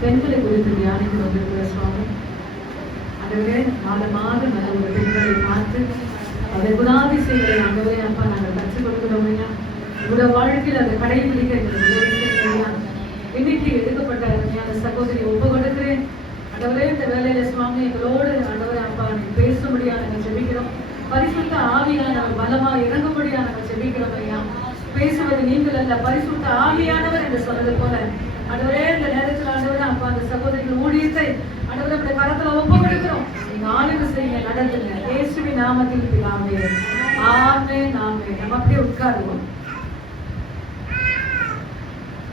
பெண்களை குறித்து தியானிக்க வந்திருக்கிற சுவாமி, அதுவே மாதமாக நல்ல ஒரு பெண்களை பார்த்து அதை குணாதிசயங்களை ஆண்டவரே அப்பா நாங்கள் கற்றுக் கொடுக்கிறோம் ஐயா. உங்களோட வாழ்க்கையில் அதை கடைபிடிக்க எங்களுக்கு உதவி செய்ய இன்னைக்கு எடுக்கப்பட்ட அருமையான சகோதரி ஒப்பு கொடுக்கிறேன். ஆண்டவரே இந்த வேலையில சுவாமி எங்களோடு ஆண்டவரே அப்பா நீ பேசும்படியா நாங்கள் ஜெபிக்கிறோம். பரிசுத்த ஆவியானவர் பலமா இறங்கும்படியா நாங்கள் ஜெபிக்கிறோம் ஐயா. பேசுவது நீங்கள் அல்ல, பரிசுத்த ஆவியானவர் என்று சொன்னது போல ஆண்டவரே இந்த நேரத்தில் ஆண்டவரே அப்பா அந்த சகோதரிகள் ஊழியத்தை ஆண்டவரே நம்முடைய கரத்துல ஒப்பு கொடுக்கிறோம். நீங்க ஆளுமை செய்யுங்க, நடந்துங்க. இயேசுவின் நாமத்தில் பிதாவே, ஆமென் ஆமென். நம்ம அப்படியே உட்காருவோம்.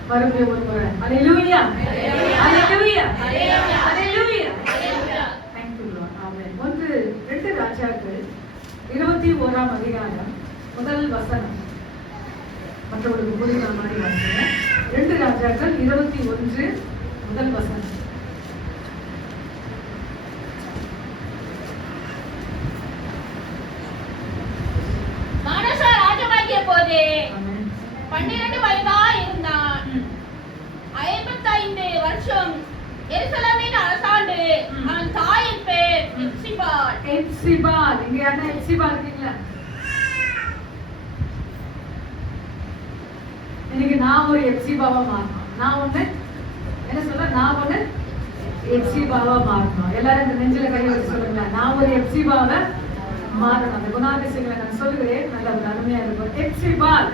மறுபடியும் ஒரு முறை ஹல்லேலூயா ஹல்லேலூயா ஹல்லேலூயா. Thank you Lord. ஆமென். 1 ராஜாக்கள் 21ஆம் அதிகாரம் முதல் வசனம். மற்றவர்களுக்கு புரிகிற மாதிரி வாசிங்க. 2 ராஜாக்கள் 21 முதல் வசனம். மானசா ராஜாவாகிய போது 12 வயதாய் இருந்தான். 55 வருஷம் எருசலேமின் அரசாண்டு. அவன் தாயின் பேர் எப்சிபாள். எப்சிபாள். இங்க யாரா எப்சிபாள் இருக்கீங்களா? இன்னைக்கு நான் ஒரு எப்சிபாவா மாறணும். நான் ஒண்ணு என்ன சொல்ற, நான் ஒண்ணு எப்சிபாவா மாறணும். எல்லாரும் இந்த நெஞ்சில கை வச்சு சொல்லுங்க, நான் ஒரு எப்சிபாவை மாறணும். அந்த குணாதிசயங்களை நான் சொல்லுகிறேன், நல்ல ஒரு அருமையா இருக்கும். எப்சிபாள்.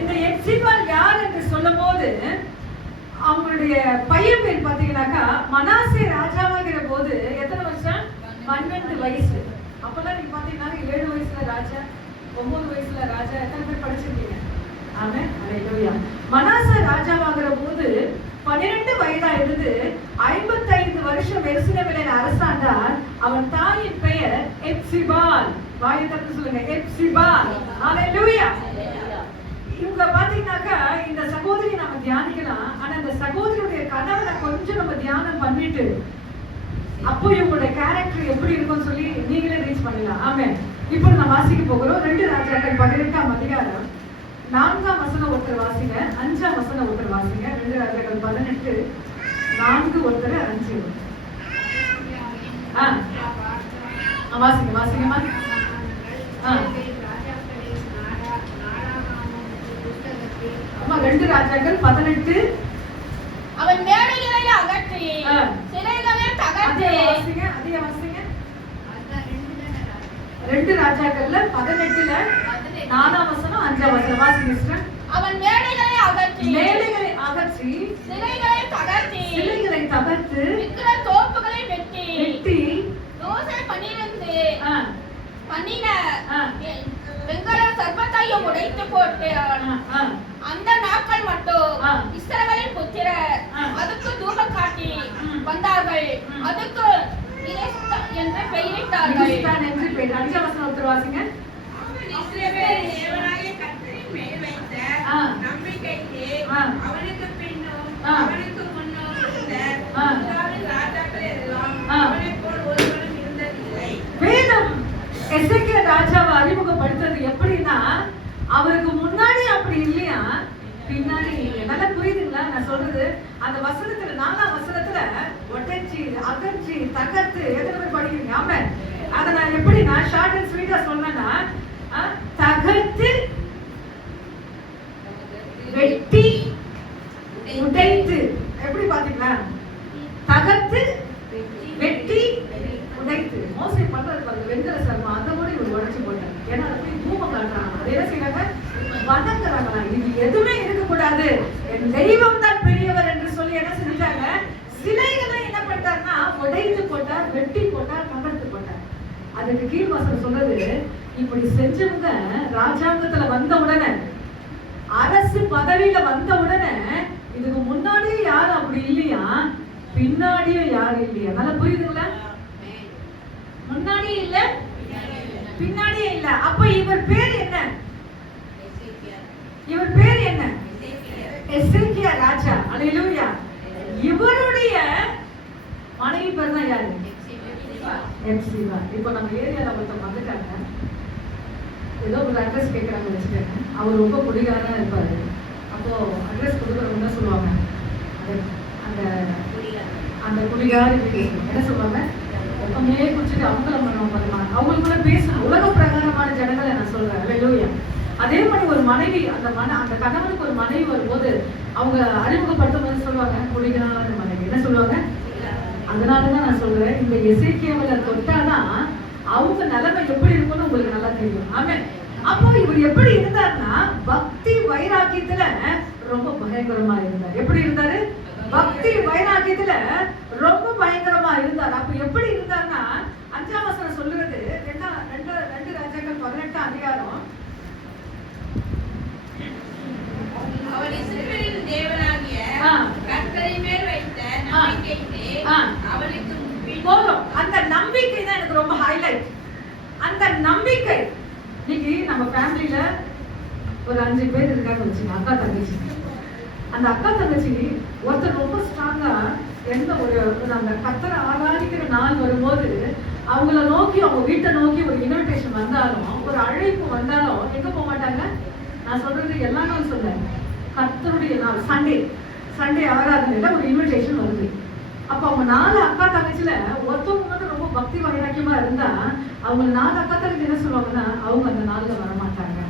இந்த எப்சிபாள் யார் என்று சொல்லும் போது அவங்களுடைய பையன் பேர் பாத்தீங்கன்னாக்கா மனாசே ராஜாவாகிற போது எத்தனை வருஷம்? 12 வயசு. அப்பெல்லாம் நீங்க பாத்தீங்கன்னா 7 வயசுல ராஜா, 9 வயசுல ராஜா. எத்தனை பேர் படிச்சிருக்கீங்க? ஆமென் ஹல்லேலூயா. மனாசே ராஜாவாகிற போது 12 வயதா இருந்து 55 வருஷம் எருசலேமிலே அரசாண்டார். அவன் தாயின் பெயர் எப்சிபாள். வாயை திறந்து சொல்லுங்க, எப்சிபாள். ஹல்லேலூயா. இவங்க பாத்தீங்கன்னாக்கா இந்த சகோதரி நம்ம தியானிக்கலாம். ஆனா இந்த சகோதரியுடைய கணவனை கொஞ்சம் நம்ம தியானம் பண்ணிட்டு அப்போ இவங்களுடைய கேரக்டர் எப்படி இருக்கும்னு சொல்லி நீங்களே ரீச் பண்ணலாம். ஆமென். இப்போ நான் வாசிக்க போகிறோம் 2 ராஜாக்கள் 18ஆம் அதிகாரம் 4ஆம் வசனம் ஒருத்தர் வாசிங்க, 5ஆம் வசனம் ஒருத்தர் வாசிங்க. 2 ராஜாக்கள் 18 4 ஒருத்தர் 5. வாசிங்க வாசிங்கம்மா. அம்மா 2 ராஜாக்கள் 18. அவன் மேடைகளை அகற்றி சிலைகளை தகர்த்து. வாசிங்க, அதே வாசிங்க. 2 ராஜாக்கள்ல 18ல 4ஆம் வசனம் 5ஆம் வசனம் வாசிங்க சிஸ்டர். அவன் மேடைகளை அகற்றி சிலைகளை தகர்த்து விக்கிர தோப்புகளை வெட்டி தோசை பண்ணின வெங்கல சர்பத்தையும் உடைத்து போட்டு அந்த நாட்கள் மட்டும் இஸ்ரவேலின் புத்திரர் அதுக்கு தூபம் காட்டி வந்தார்கள். அதுக்கு என்று பெயரிட்டார்கள். 5ஆம் வசனம் ஒருத்தர் வாசிங்க. இஸ்ரவேல் தேவனாகிய கர்த்தரின் மேல் வைத்த நம்பிக்கைக்கு அவனுக்கு பின்னும் அவனுக்கு முன்னும் இருந்த யூதாவின் ராஜாக்கள் எல்லாம் அவனைப் போல் ஒருவனும் இருந்ததில்லை. வேதம் எசேக்கியா ராஜாவை அறிமுகப்படுத்துறது எப்படின்னா, அவருக்கு முன்னாடி அப்படி இல்லையா, பின்னாடி. நல்லா புரியுதுங்களா நான் சொல்றது? அந்த வசனத்துல 4ஆம் வசனத்துல ஒட்டச்சி அகற்றி தகர்த்து எத்தனை பேர் படிக்கிறீங்க? ஆமென். அதை நான் எப்படின்னா ஷார்ட் அண்ட் ஸ்வீட்டா சொன்னேன்னா, தகர்த்து வெட்டி உடைத்து. எப்படி பாத்தீங்களா? தகர்த்து வெட்டி உடைத்து. மோசே பண்றது பாருங்க, வெங்கல சர்மா அந்த கூட இவர் உடைச்சு போட்டாங்க. ஏன்னா அதை போய் தூபம் காட்டுறாங்க. அதை என்ன செய்யறாங்க? வணங்குறாங்களா? இது எதுவுமே இருக்கக்கூடாது, என் தெய்வம் தான் பெரியவர் என்று சொல்லி என்ன செஞ்சாங்க? சிலைகளை என்ன பண்ணிட்டாருன்னா உடைத்து போட்டார், வெட்டி போட்டார், தகர்த்து போட்டார். அதுக்கு கீழ்வாசல் சொல்றது, இப்படி செஞ்சவங்க ராஜாங்கத்துல வந்த உடனே, அரசு பதவியில வந்த உடனே, இதுக்கு முன்னாடியே யாரும் அப்படி இல்லையா, பின்னாடியும் யாரும் இல்லையா. நல்லா புரியுதுங்களா? முன்னாடியே இல்ல, பின்னாடியே இல்ல. அப்ப இவர் பேர் என்ன? இவர் பேர் என்ன? எசேக்கியா ராஜா. ஹல்லேலூயா. இவருடைய மனைவி பேர் தான் யாரு? எப்சிபா. இப்போ நம்ம ஏரியால ஒருத்தர் வந்துட்டாங்க. ஏதோ ஒரு அட்ரஸ் கேட்குறாங்க வச்சுக்கோங்க. அவர் ரொம்ப குடிகாரனா இருப்பாரு. அப்போ அட்ரஸ் கொடுக்குறவங்க என்ன சொல்லுவாங்க, அந்த அந்த குடிகார என்ன சொல்லுவாங்க, எப்பவுமே குடிச்சிட்டு அவங்கள பண்ணுவாங்க. அவங்களுக்குள்ள பேசணும். உலக பிரகாரமான ஜனங்களை நான் சொல்றேன். அல்லேலூயா. அதே மாதிரி ஒரு மனைவி அந்த கணவனுக்கு ஒரு மனைவி வரும்போது அவங்க அறிமுகப்படுத்தும் போது சொல்லுவாங்க குடிகார மனைவி. என்ன சொல்லுவாங்க? அதனாலதான் நான் சொல்றேன், இந்த எசேக்கியாவில தொட்டாதான் அவங்க நிலைமை எப்படி இருக்கும்னு உங்களுக்கு நல்லா தெரியும். ஆமென். அப்போ இவர் எப்படி இருந்தாருன்னா பக்தி வைராக்கியத்துல ரொம்ப பயங்கரமா இருந்தார். எப்படி இருந்தாரு? பக்தி வைராக்கியத்துல ரொம்ப பயங்கரமா இருந்தார். அப்ப எப்படி இருந்தார்னா 5ஆம் வசனம் சொல்லுறது 2 ராஜாக்கள் 18ஆம் அதிகாரம். அவர் இஸ்ரவேலின் தேவனாகிய கர்த்தரின் மேல் வைத்த நம்பிக்கையிலே அவனுக்கு போதும். அந்த நம்பிக்கை தான் எனக்கு ரொம்ப ஹைலைட். அந்த நம்பிக்கை இன்னைக்கு நம்ம ஃபேமிலியில ஒரு 5 பேர் இருக்காங்க வச்சுங்க, அக்கா தங்கச்சி. அந்த அக்கா தங்கச்சி ஒருத்தர் ரொம்ப ஸ்ட்ராங்கா எந்த ஒரு அந்த கர்த்தரை ஆராதிக்கிற நாள் வரும்போது அவங்கள நோக்கி அவங்க வீட்டை நோக்கி ஒரு இன்விடேஷன் வந்தாலும் ஒரு அழைப்பு வந்தாலும் எங்க போக மாட்டாங்க. நான் சொல்றது எல்லா நாளும் சொல்றேன், கர்த்தருடைய நாள் சண்டே ஆராதனையில ஒரு இன்விடேஷன் வருது. அப்ப அவங்க 4 அக்கா தங்கச்சில ஒருத்தவங்க மட்டும் ரொம்ப பக்தி வைராக்கியமா இருந்தா அவங்க 4 அக்கா தங்கச்சி என்ன சொல்லுவாங்கன்னா அவங்க அந்த நாள்ல வரமாட்டாங்க.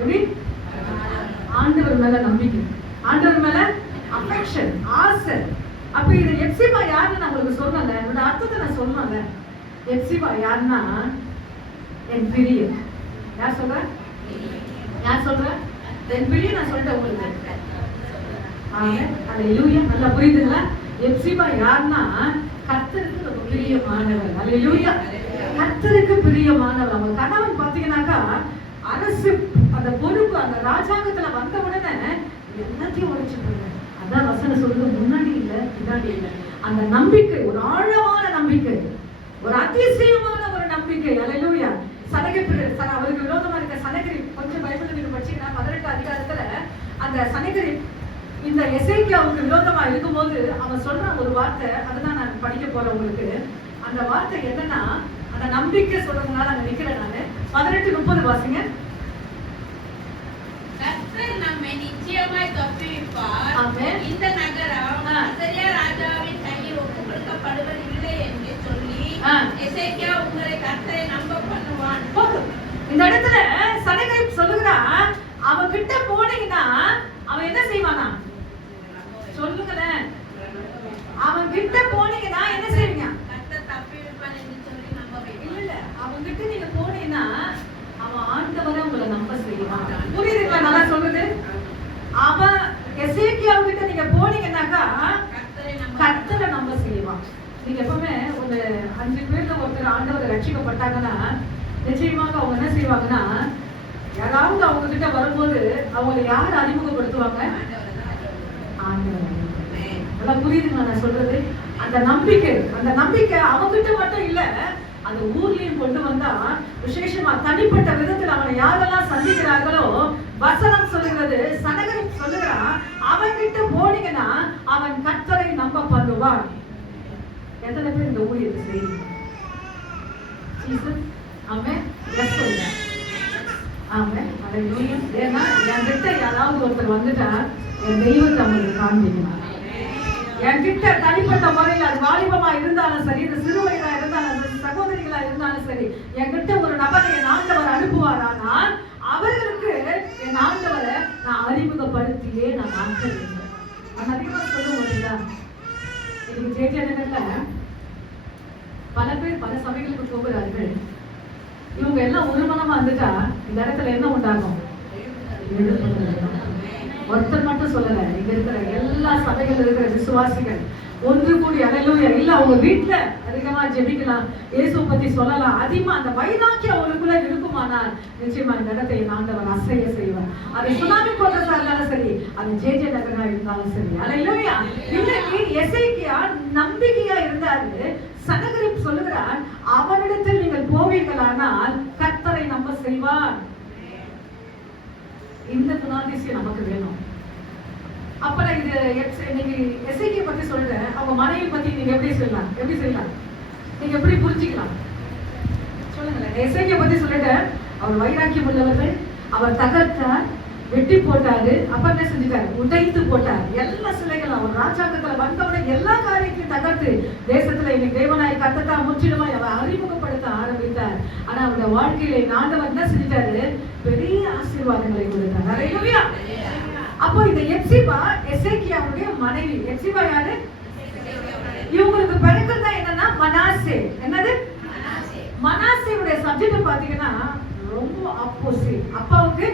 எப்படி? ஆண்டவர் மேல நம்பிக்கை, ஆண்டவர் மேல அஃபெக்ஷன், ஆசை. அப்ப இது எப்சிபா யாருன்னு நான் உங்களுக்கு சொன்னல, இந்த அர்த்தத்தை நான் சொன்னல. எப்சிபா யாருன்னா என் பிரியம். யார் சொல்ற? என் பிரியம் நான் சொல்லிட்டேன் உங்களுக்கு. அல்லேலூயா. நல்லா புரியுதுங்களா? எப்சிபா யாருன்னா கர்த்தருக்கு ரொம்ப பிரியமானவர். அல்லேலூயா. கர்த்தருக்கு பிரியமானவர். அவங்க கணவன் பாத்தீங்கன்னாக்கா அரசு அந்த பொறுப்பு அந்த ராஜாங்கத்துல வந்த உடனே எல்லாத்தையும் உழைச்சிட்டு, அதான் வசனம் சொல்றது, முன்னாடி இல்ல பின்னாடி இல்ல. அந்த நம்பிக்கை ஒரு ஆழமான நம்பிக்கை, ஒரு அதிசயமான ஒரு நம்பிக்கை. அல்லேலூயா. அவருக்கு விரோதமா இருக்க சனகரி கொஞ்சம் பைபிள் நீங்க படிச்சீங்கன்னா 18 அதிகாரத்துல அந்த சனகரி இந்த எசேக்கியாவுக்கு விரோதமா இருக்கும்போது அவன் சொல்ற ஒரு வார்த்தை, அதுதான் நான் படிக்க போறேன் உங்களுக்கு. அந்த வார்த்தை என்னன்னா, அந்த நம்பிக்கை சொல்றதுனால அங்க நிக்கிறேன் நானு. 18:30 வாசிங்க. கர்த்தர் நம்மை நிச்சயமாய் தப்புவிப்பார். ஆமென். இந்த நகரம் அசரியா ராஜாவின் கையில் ஒப்புக் கொடுக்கப்படுவதில்லை என்று சொல்லி எசேக்கியா உங்களை கர்த்தரை நம்ப பண்ணுவான். இந்த இடத்துல சனகரி சொல்லுகிறான், அவன் கிட்ட போனீங்கன்னா அவன் என்ன செய்வானா? சொல்லுங்களேன். அவன் கிட்ட போனீங்கன்னா என்ன செய்வீங்க? கர்த்தர் தப்புவிப்பான் என்று சொல்லி நம்ப வைப்பான். இல்ல, அவன் கிட்ட நீங்க போனீங்கன்னா அவன் ஆண்டவரை உங்களை நம்ப செய்வான். புரியுதுங்களா நல்லா சொல்றது? அவன் எசேக்கியாவு கிட்ட நீங்க போனீங்கன்னாக்கா கர்த்தரை நம்ப செய்வான். நீங்க எப்பவுமே ஒரு 5 பேர்ல ஒருத்தர் ஆண்டவரை ரட்சிக்கப்பட்டாங்கன்னா நிச்சயமாக அவங்க என்ன செய்வாங்கன்னா, யாராவது அவங்க கிட்ட வரும்போது அவங்களை யார் அறிமுகப்படுத்துவாங்க? ஆண்டவர். நல்லா புரியுதுங்களா நான் சொல்றது? அந்த நம்பிக்கை அவங்கிட்ட மட்டும் இல்ல, அந்த ஊர்லயும் கொண்டு வந்தா விசேஷமா தனிப்பட்ட விதத்தில் அவனை யாரெல்லாம் சந்திக்கிறார்களோ வசனம் சொல்லுகிறது, சனகரி சொல்லுகிறான், அவன் கிட்ட போனீங்கன்னா அவன் கர்த்தரை நம்ப பண்ணுவான். எத்தனை பேர் இந்த ஊழியத்தை செய்யுங்க? ஆமென். எஸ் சொல்லுங்க. ஆமென். அல்லேலூயா. ஏன்னா என்கிட்ட யாராவது ஒருத்தர் வந்துட்டா என் தெய்வத்தை அவங்களுக்கு காண்பிக்கணும். என்கிட்ட தனிப்பட்ட முறையில் அது வாலிபமா இருந்தாலும் சரி, இந்த சிறு வயதா இருந்தாலும் சரி, சகோதரிகளா இருந்தாலும் சரி, என்கிட்ட ஒரு நபரை என் ஆண்டவர் அனுப்புவாரானால் அவர்களுக்கு என் ஆண்டவரை நான் அறிமுகப்படுத்தியே நான் ஆக்க வேண்டும். நான் அதிகமா சொல்ல முடியுதா? இன்னைக்கு ஜேஜேநகர்ல பல பேர் பல சபைகளுக்கு போகிறார்கள். இவங்க எல்லாம் ஒரு மனமா வந்துட்டா இந்த இடத்துல என்ன உண்டாகும்? ஒருத்தர் மட்டும் சொல்லல, இங்க இருக்கிற எல்லா சபைகள் இருக்கிற விசுவாசிகள் ஒன்று கூடி அல்லேலூயா. இல்ல அவங்க வீட்டுல அதிகமா ஜெபிக்கலாம், இயேசுவை பத்தி சொல்லலாம். அதிகமா அந்த வைராக்கியம் அவங்களுக்குள்ள இருக்குமானால் நிச்சயமா இந்த இடத்தை ஆண்டவர் அசைய செய்வார். அது சுனாமி போன்றதா இருந்தாலும் சரி, அது ஜேஜே நகரா இருந்தாலும் சரி. அல்லேலூயா. இன்னைக்கு எசேக்கியா நம்பிக்கையா இருந்தாரு. சனகரி சொல்லுகிறான், அவனிடத்தில் நீங்கள் போவீர்களானால் கர்த்தரை நம்ப செய்வார். இந்த குணாதிசயம் நமக்கு வேணும். அப்ப நான் இது இன்னைக்கு எசேக்கியா பத்தி சொல்றேன். அவங்க மனைவி பத்தி நீங்க எப்படி செய்யலாம்? நீங்க எப்படி புரிஞ்சுக்கலாம்? சொல்லுங்களேன். எசேக்கியா பத்தி சொல்லிட்டேன். அவர் வைராக்கியம் உள்ளவர்கள். அவர் தகர்த்தார், வெட்டி போட்டாரு. அப்ப என்ன செஞ்சுட்டாரு? உடைத்து போட்டார் எல்லா சிலைகளும். அவர் ராஜாங்கத்துல வந்தவரை எல்லா காரியத்தையும் தகர்த்து தேசத்துல இன்னைக்கு தேவனாய் கர்த்தரை முற்றிலுமாய் அவர் அறிமுகப்படுத்த ஆரம்பித்தார். ஆனா அவருடைய வாழ்க்கையில ஆண்டவர் என்ன செஞ்சிட்டாரு? பெரிய ஆசீர்வாதங்களை கொடுத்தார். ஹல்லேலூயா. அப்போ இந்த எப்சிபா எசேக்கியாவுடைய மனைவி. எப்சிபா யாரு? இவங்களுக்கு பெண்கள் தான் என்னன்னா மனாசே. என்னது? மனாசேவுடைய சப்ஜெக்ட் பாத்தீங்கன்னா ரொம்ப ஆப்போசிட். அப்பாவுக்கு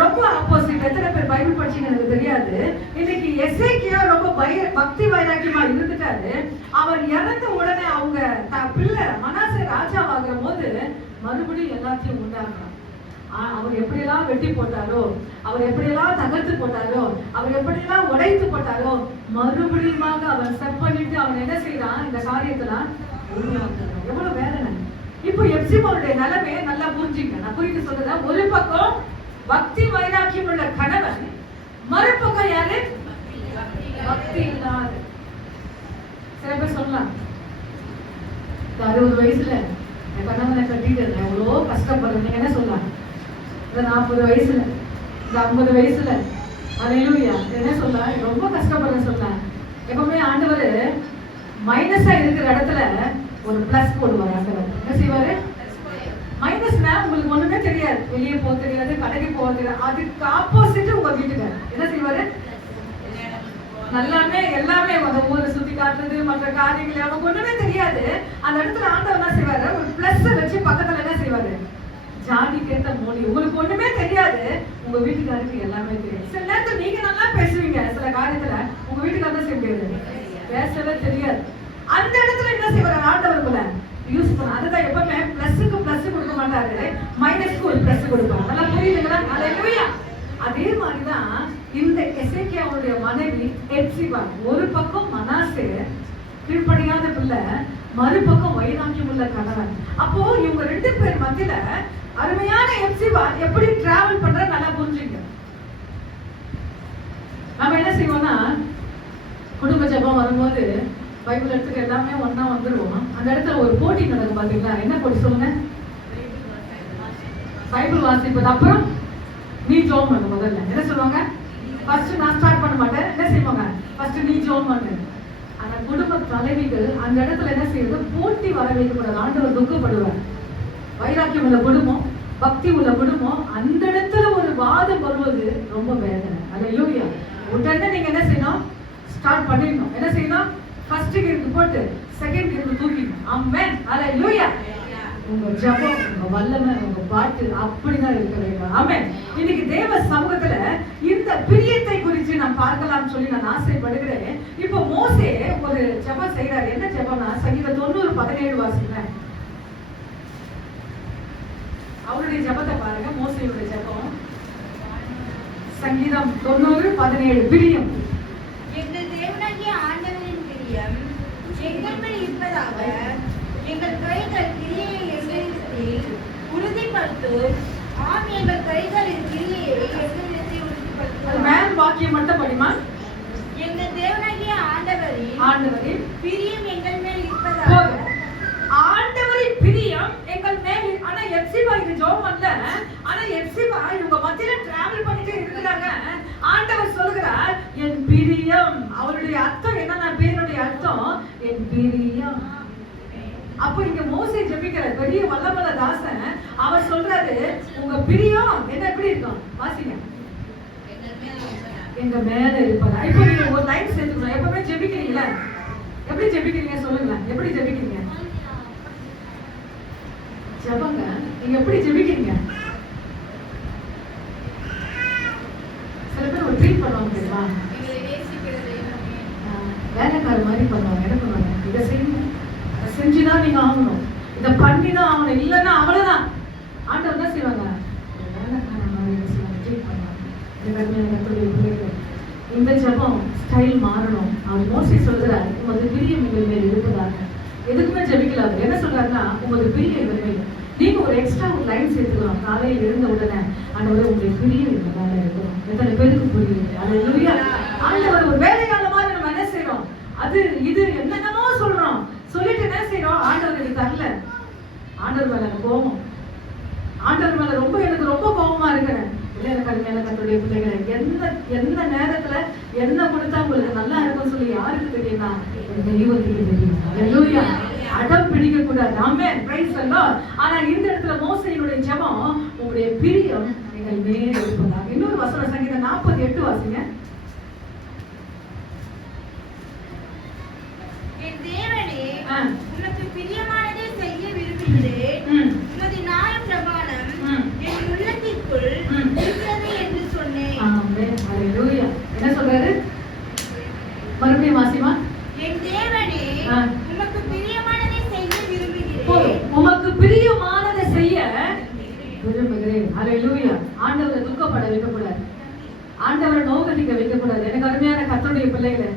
ரொம்ப ஆப்போசிட். எத்தனை பேர் பைபிள் படிச்சீங்க எனக்கு தெரியாது. இன்னைக்கு எசேக்கியா ரொம்ப பக்தி வைராக்கியமா இருந்துட்டாரு. அவர் இறந்த உடனே அவங்க பிள்ளை மனாசே ராஜாவாகிற போது மறுபடியும் எல்லாத்தையும் உண்டாக்குறாங்க. அவர் எப்படியெல்லாம் வெட்டி போட்டாரோ, அவர் எப்படியெல்லாம் தகர்த்து போட்டாரோ, அவர் எப்படியெல்லாம் உடைத்து போட்டாரோ, மறுபடியும் அவர் செட் பண்ணிட்டு அவன் என்ன செய்யறான்? இந்த காரியத்தெல்லாம் எவ்வளவு வேதனை. இப்போ எப்சிபாவுடைய நிலைமையை நல்லா புரிஞ்சுங்க. நான் புரிஞ்சு சொல்றேன். ஒரு பக்கம் பக்தி வைராக்கியம் உள்ள கணவன், மறுபக்கம் யாரு? பக்தி இல்லாத. சில பேர் சொல்லலாம், 60 வயசுல என் கணவனை கட்டிட்டு எவ்வளோ கஷ்டப்படுறேன். நீங்க என்ன சொல்லலாம்? 40 வயசுல, 50 வயசுல, ஹல்லேலூயா, என்ன சொல்லலாம்? ரொம்ப கஷ்டப்படுறேன் சொல்லலாம். எப்பவுமே ஆண்டவர் மைனஸா இருக்கிற இடத்துல ஒரு பிளஸ் போடுவார். ஆண்டவர் என்ன செய்வாரு? மைனஸ்னா உங்களுக்கு ஒண்ணுமே தெரியாது, வெளியே போக தெரியாது, கடைக்கு போக தெரியாது. அதுக்கு ஆப்போசிட் உங்க வீட்டுக்கார் என்ன செய்வாரு? எல்லாமே அந்த ஊரை சுத்தி காட்டுறது, மற்ற காரியங்கள் அவங்களுக்கு ஒண்ணுமே தெரியாது. அந்த இடத்துல ஆண்டவர் என்ன செய்வாரு? ஒரு பிளஸ் வச்சு பக்கத்துல என்ன செய்வாரு? ஜாதி கேட்ட மொழி. உங்களுக்கு ஒண்ணுமே தெரியாது, உங்க வீட்டுக்காருக்கு எல்லாமே தெரியும். சில நேரத்துல நீங்க நல்லா பேசுவீங்க, சில காரியத்துல உங்க வீட்டுக்காரர் செய்ய முடியாது, பேசவே தெரியாது. அந்த இடத்துல என்ன செய்வாரு? ஆண்டவர்களை யூஸ் பண்ண. அதுதான் எப்பவுமே பிளஸ்க்கு பிளஸ் கொடுக்க மாட்டாரு, மைனஸ்க்கு ஒரு பிளஸ் கொடுப்பாரு. நல்லா புரியுதுங்களா? ஹல்லேலூயா. அதே மாதிரிதான் இந்த எசேக்கியாவுடைய மனைவி எப்சிபா. ஒரு பக்கம் மனாசே கீழ்ப்படியாத பிள்ளை, மறுபக்கம் வைராக்கியம் உள்ள கணவன். அப்போ இவங்க 2 பேர் மத்தியில அருமையான எப்சிபா எப்படி டிராவல் பண்ற நல்லா புரிஞ்சுங்க. நம்ம என்ன செய்வோம்னா, குடும்ப ஜெபம் வரும்போது பைபிள் எடுத்துக்க எல்லாமே ஒன்னா வந்துருவோம். அந்த இடத்துல ஒரு போட்டி நடக்கும் பாத்தீங்களா? என்ன போட்டி சொல்லுங்க? பைபிள் வாசிப்பது. அப்புறம் நீ ஜோம் பண்ணு. முதல்ல என்ன சொல்லுவாங்க? ஃபர்ஸ்ட் நான் ஸ்டார்ட் பண்ண மாட்டேன். என்ன செய்வாங்க? ஃபர்ஸ்ட் நீ ஜோம் பண்ணு. ஆனா குடும்ப தலைவிகள் அந்த இடத்துல என்ன செய்யறது? போட்டி வர வைக்க கூடாது. ஆண்டவர் துக்கப்படுவார். வைராக்கியம் உள்ள குடும்பம், பக்தி உள்ள குடும்பம், அந்த இடத்துல ஒரு வாதம் வருவது ரொம்ப வேதனை. ஹல்லேலூயா. உடனே நீங்க என்ன செய்யணும்? ஸ்டார்ட் பண்ணிடணும். என்ன செய்யணும்? ஃபர்ஸ்ட் கியருக்கு போட்டு செகண்ட் கியருக்கு தூக்கிடணும். ஆமென். ஹல்லேலூயா. உங்க ஜெபம், உங்க வல்லமை, உங்க பாட்டு அப்படிதான் இருக்க வேண்டும். ஆமென். இன்னைக்கு தேவ சமூகத்துல இந்த பிரியத்தை குறித்து நான் பார்க்கலாம்னு சொல்லி நான் ஆசைப்படுகிறேன். இப்போ மோசே ஒரு ஜெபம் செய்யறாரு. என்ன ஜெபம்னா, சங்கீதம் 90:17 வாசிக்கிறேன். அவருடைய ஜெபத்தை பாருங்க. மோசேயுடைய ஜெபம் சங்கீதம் 90:17. பிரியம். எங்கள் தேவனாகிய ஆண்டவரின் பிரியம் எங்கள் மேல் இருப்பதாக எங்கள் கைகள் கிரியையை எங்களிடத்தில் உறுதிப்படுத்தும். ஆம், எங்கள் கைகளின் கிரியையை எங்களிடத்தில் உறுதிப்படுத்தும். மேல் வாக்கியம் மட்டும் படிமா. எங்கள் தேவனாகிய ஆண்டவரின் பிரியம் எங்கள் மேல் இருப்பதாக. ஆண்டவரின் பிரியம் எங்கள் மேல். ஆனா எப்சிபா இது ஜெபம் பண்ணல. ஆனா எப்சிபா இவங்க மத்தியில டிராவல் பண்ணிட்டே இருக்கிறாங்க. ஆண்டவர் சொல்கிறார், என் பிரியம். அவருடைய அர்த்தம் என்னன்னா, பேருடைய அர்த்தம் என் பிரியம். அப்ப இங்க மோசே ஜெபிக்கிறார், பெரிய வல்லமல்ல தாசன். அவர் சொல்றாரு, உங்க பிரியம் என்ன எப்படி இருக்கும்? வாசிங்க. எங்க மேல இருப்பதா. இப்போ நீங்க ஒரு லைன் சேர்த்துக்கணும். எப்பவுமே ஜெபிக்கிறீங்களா? எப்படி ஜெபிக்கிறீங்க சொல்லுங்க? எப்படி ஜெபிக்கிறீங்க? ஜெபங்க நீங்க எப்படி ஜெபிக்கிறீங்க? சில பேர் ஒரு ட்ரீட் பண்ணுவாங்க தெரியுமா? வேலைக்கார மாதிரி பண்ணுவாங்க. என்ன பண்ணுவாங்க? இதை செய்யணும், செஞ்சுதான் நீங்க ஆகணும், இதை பண்ணிதான் ஆகணும், இல்லைன்னா அவ்வளவுதான். ஆண்டவர் என்ன செய்வாங்க? வேலைக்கார மாதிரி ட்ரீட் பண்ணுவாங்க. இந்த ஜெபம் ஸ்டைல் மாறணும். அவர் மோசே சொல்கிறார், உமது பிரியம் எங்கள் மேல் இருப்பதாக. எதுக்குமே ஜெபிக்கலாது. என்ன சொல்றாருன்னா, உமது பிரியம் எங்கள் மேல். நீங்க ஒரு எக்ஸ்ட்ரா ஒரு லைன் சேர்த்துக்கலாம். காலையில் எழுந்த உடனே ஆண்டவரே உங்களுடைய பிரியம் எங்கள் மேல இருக்கணும். எத்தனை பேருக்கு புரியுது? ஹல்லேலூயா. ஆண்டவர் ஒரு வேலையாளமா நம்ம என்ன செய்யறோம்? அது இது என்னென்னமோ சொல்றோம். சொல்லிட்டு என்ன செய்யறோம்? ஆண்டவர் இது தரல. ஆண்டவர் மேல கோபம். கர்த்தருடைய பிள்ளைகளை எந்த நேரத்துல என்ன கொடுத்தா உங்களுக்கு நல்லா இருக்கும்னு சொல்லி யாருக்கு தெரியுமா? தெய்வத்துக்கு தெரியும். ஹல்லேலூயா. அடம் பிடிக்க கூடாது. ஆமென். Praise the Lord. ஆனா இந்த இடத்துல மோசேயினுடைய ஜெபம், உங்களுடைய பிரியம் எங்கள் மேல் இருப்பதாக. இன்னொரு வசனம் சங்கீதம் 48 வாசிங்க. என் தேவனே, உனக்கு பிரியமானதை செய்ய விரும்புகிறேன். உமது நியாய பிரமாணம் என் உள்ளத்திற்குள் இருக்கிறது என்று சொன்னேன். ஆமென். ஹல்லேலூயா. என்ன சொல்றாரு? மறுபடியும் வாசிமா. என் தேவனே, உமக்கு பிரியமானதை செய்ய விரும்புகிறேன். உமக்கு பிரியமானதை செய்ய விரும்புகிறேன். ஹல்லேலூயா. ஆண்டவரை துக்கப்பட வைக்கக்கூடாது. ஆண்டவரை நோக்கடிக்க வைக்கக்கூடாது. எனக்கு அருமையான கர்த்தருடைய பிள்ளைகளே,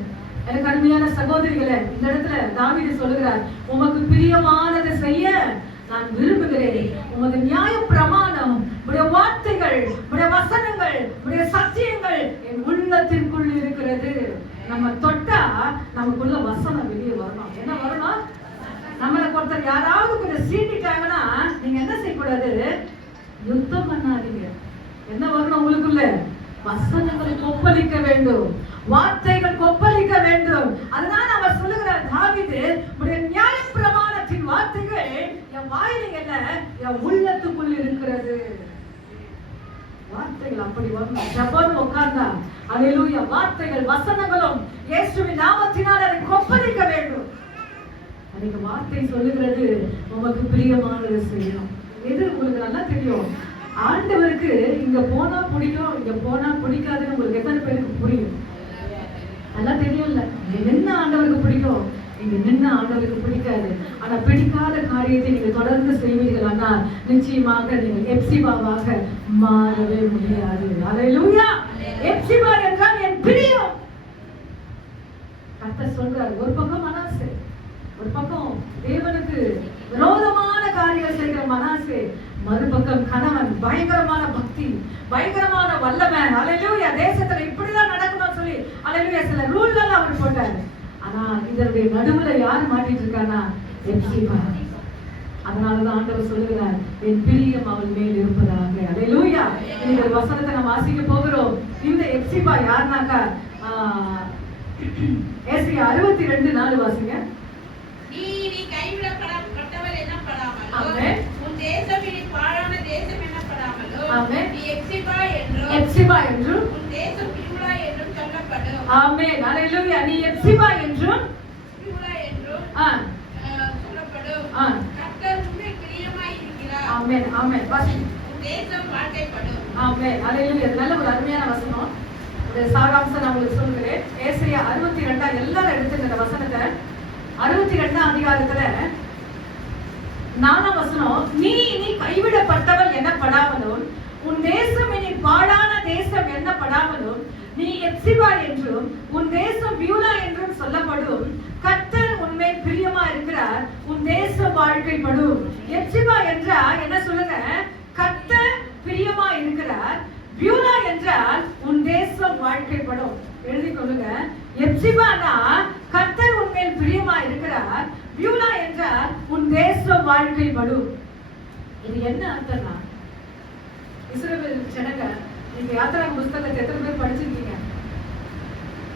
எனக்கு அருமையான சகோதரிகளே, இந்த இடத்துல தாவீது சொல்லுகிறார், உமக்கு பிரியமானதை செய்ய நான் விரும்புகிறேன். உமது நியாய பிரமாணம், உடைய வார்த்தைகள், உடைய வசனங்கள், உடைய சத்தியங்கள் என் உள்ளத்திற்குள் இருக்கிறது. நம்ம தொட்டா நமக்குள்ள வசனம் வெளியே வரணும். என்ன வரணும்? நம்மளை ஒருத்தர் யாராவது கொஞ்சம் சீண்டிட்டாங்கன்னா நீங்க என்ன செய்யக்கூடாது? யுத்தம் பண்ணாதீங்க. என்ன வரணும் உங்களுக்குள்ள? வசனங்கள் கொப்பளிக்க வேண்டும், வார்த்தைகள் கொப்பளிக்க வேண்டும். அதனால அவர் சொல்லுகிறார், தாவீது, உடைய நியாய பிரமாணத்தின் வார்த்தைகள் என் வாயில இல்ல, என் உள்ளத்துக்குள் இருக்கிறது. வார்த்தைகள் அப்படி வரணும். ஜெபம் உட்கார்ந்தா ஹல்லேலூயா, வார்த்தைகள் வசனங்களும் இயேசுவின் நாமத்தினால் அதை கொப்பளிக்க வேண்டும். அதுக்கு வார்த்தை சொல்லுகிறது, உமக்கு பிரியமானதை செய்யணும். எது உங்களுக்கு நல்லா தெரியும்? ஆண்டவருக்கு இங்க போனா பிடிக்கும், இங்க போனா பிடிக்காதுன்னு உங்களுக்கு எத்தனை பேருக்கு புரியும்? நல்லா தெரியும்ல. இங்க நின்ன ஆண்டவருக்கு பிடிக்கும், இங்க நின்ன ஆண்டவருக்கு பிடிக்காது. ஆனா பிடிக்காத காரியத்தை நீங்க தொடர்ந்து செய்வீர்கள், ஆனா நிச்சயமாக நீங்கள் எப்சிபாவாக மாறவே முடியாது. ஹல்லேலூயா. எப்சிபா என்றால் என் பிரியம். கர்த்தர் சொல்றார், ஒரு பக்கம் மனாசே, ஒரு பக்கம் தேவனுக்கு விரோதமான காரியம் செய்கிற மனாசே, மறுபக்கம் கணவன், பயங்கரமான பக்தி, பயங்கரமான வல்லமை. ஹல்லேலூயா. தேசத்துல இப்படிதான் நடக்கணும்னு சொல்லி ஹல்லேலூயா சில ரூல் எல்லாம் அவர் போட்டாரு. ஆனா இதனுடைய நடுவுல யார் மாட்டிட்டு இருக்கானா? எப்சிபா. அதனாலதான் ஆண்டவர் சொல்லுகிறார், என் பிரியம் அவள் மேல் இருப்பதாக. ஹல்லேலூயா. இந்த வசனத்தை நம்ம வாசிக்க போகிறோம். இந்த எப்சிபா யாருனாக்கா, ஏசாயா 62:4 வாசிங்க. நீ கைவிடப்பட்டவள் என்னப்படாமலோ, ஆமென். உன் தேசம் இனி பாழான தேசம் என்னப்படாமலோ, ஆமென். நீ எப்சிபா என்றும் உன் தேசம் பியூலா என்றும் சொல்லப்படும். ஆமென். ஹல்லேலூயா. நீ எப்சிபா என்றும் பியூலா என்றும் சொல்லப்படும். கர்த்தர் உன்மேல் பிரியமாய் இருக்கிறார். ஆமென். ஆமென். வாசி. உன் தேசம் வாழ்க்கைப்படும். ஆமென். ஹல்லேலூயா. நல்ல ஒரு அருமையான வசனம். இந்த சாராம்சம் நான் உங்களுக்கு சொல்கிறேன். ஏசாயா 62 எல்லாரும் எடுத்துங்க இந்த வசனத்தை. 62 அதிகாரத்துல 4 வசனம், நீ இனி கைவிடப்பட்டவள் என்னப்படாமலும் உன் தேசம் இனி பாழான தேசம் என்னப்படாமலும் நீ எப்சிபா என்றும் உன் தேசம் பியூலா என்றும் சொல்லப்படும். கர்த்தர் உன்மேல் பிரியமா இருக்கிறார், உன் தேசம் வாழ்க்கைப்படும். எப்சிபா என்றா என்ன சொல்லுங்க? கர்த்தர் பிரியமா இருக்கிறார். பியூலா என்றால் உன் தேசம் வாழ்க்கைப்படும். எழுதி கொள்ளுங்க. எப்சிபானா கர்த்தர் உன்மேல் பிரியமா இருக்கிறார், பியூலா என்றால் உன் தேசம் வாழ்க்கைப்படும். இது என்ன அர்த்தம்னா, இஸ்ரவேல் ஜனங்க, நீங்க யாத்திரா புஸ்தகத்தை எத்தனை பேர் படிச்சிருக்கீங்க?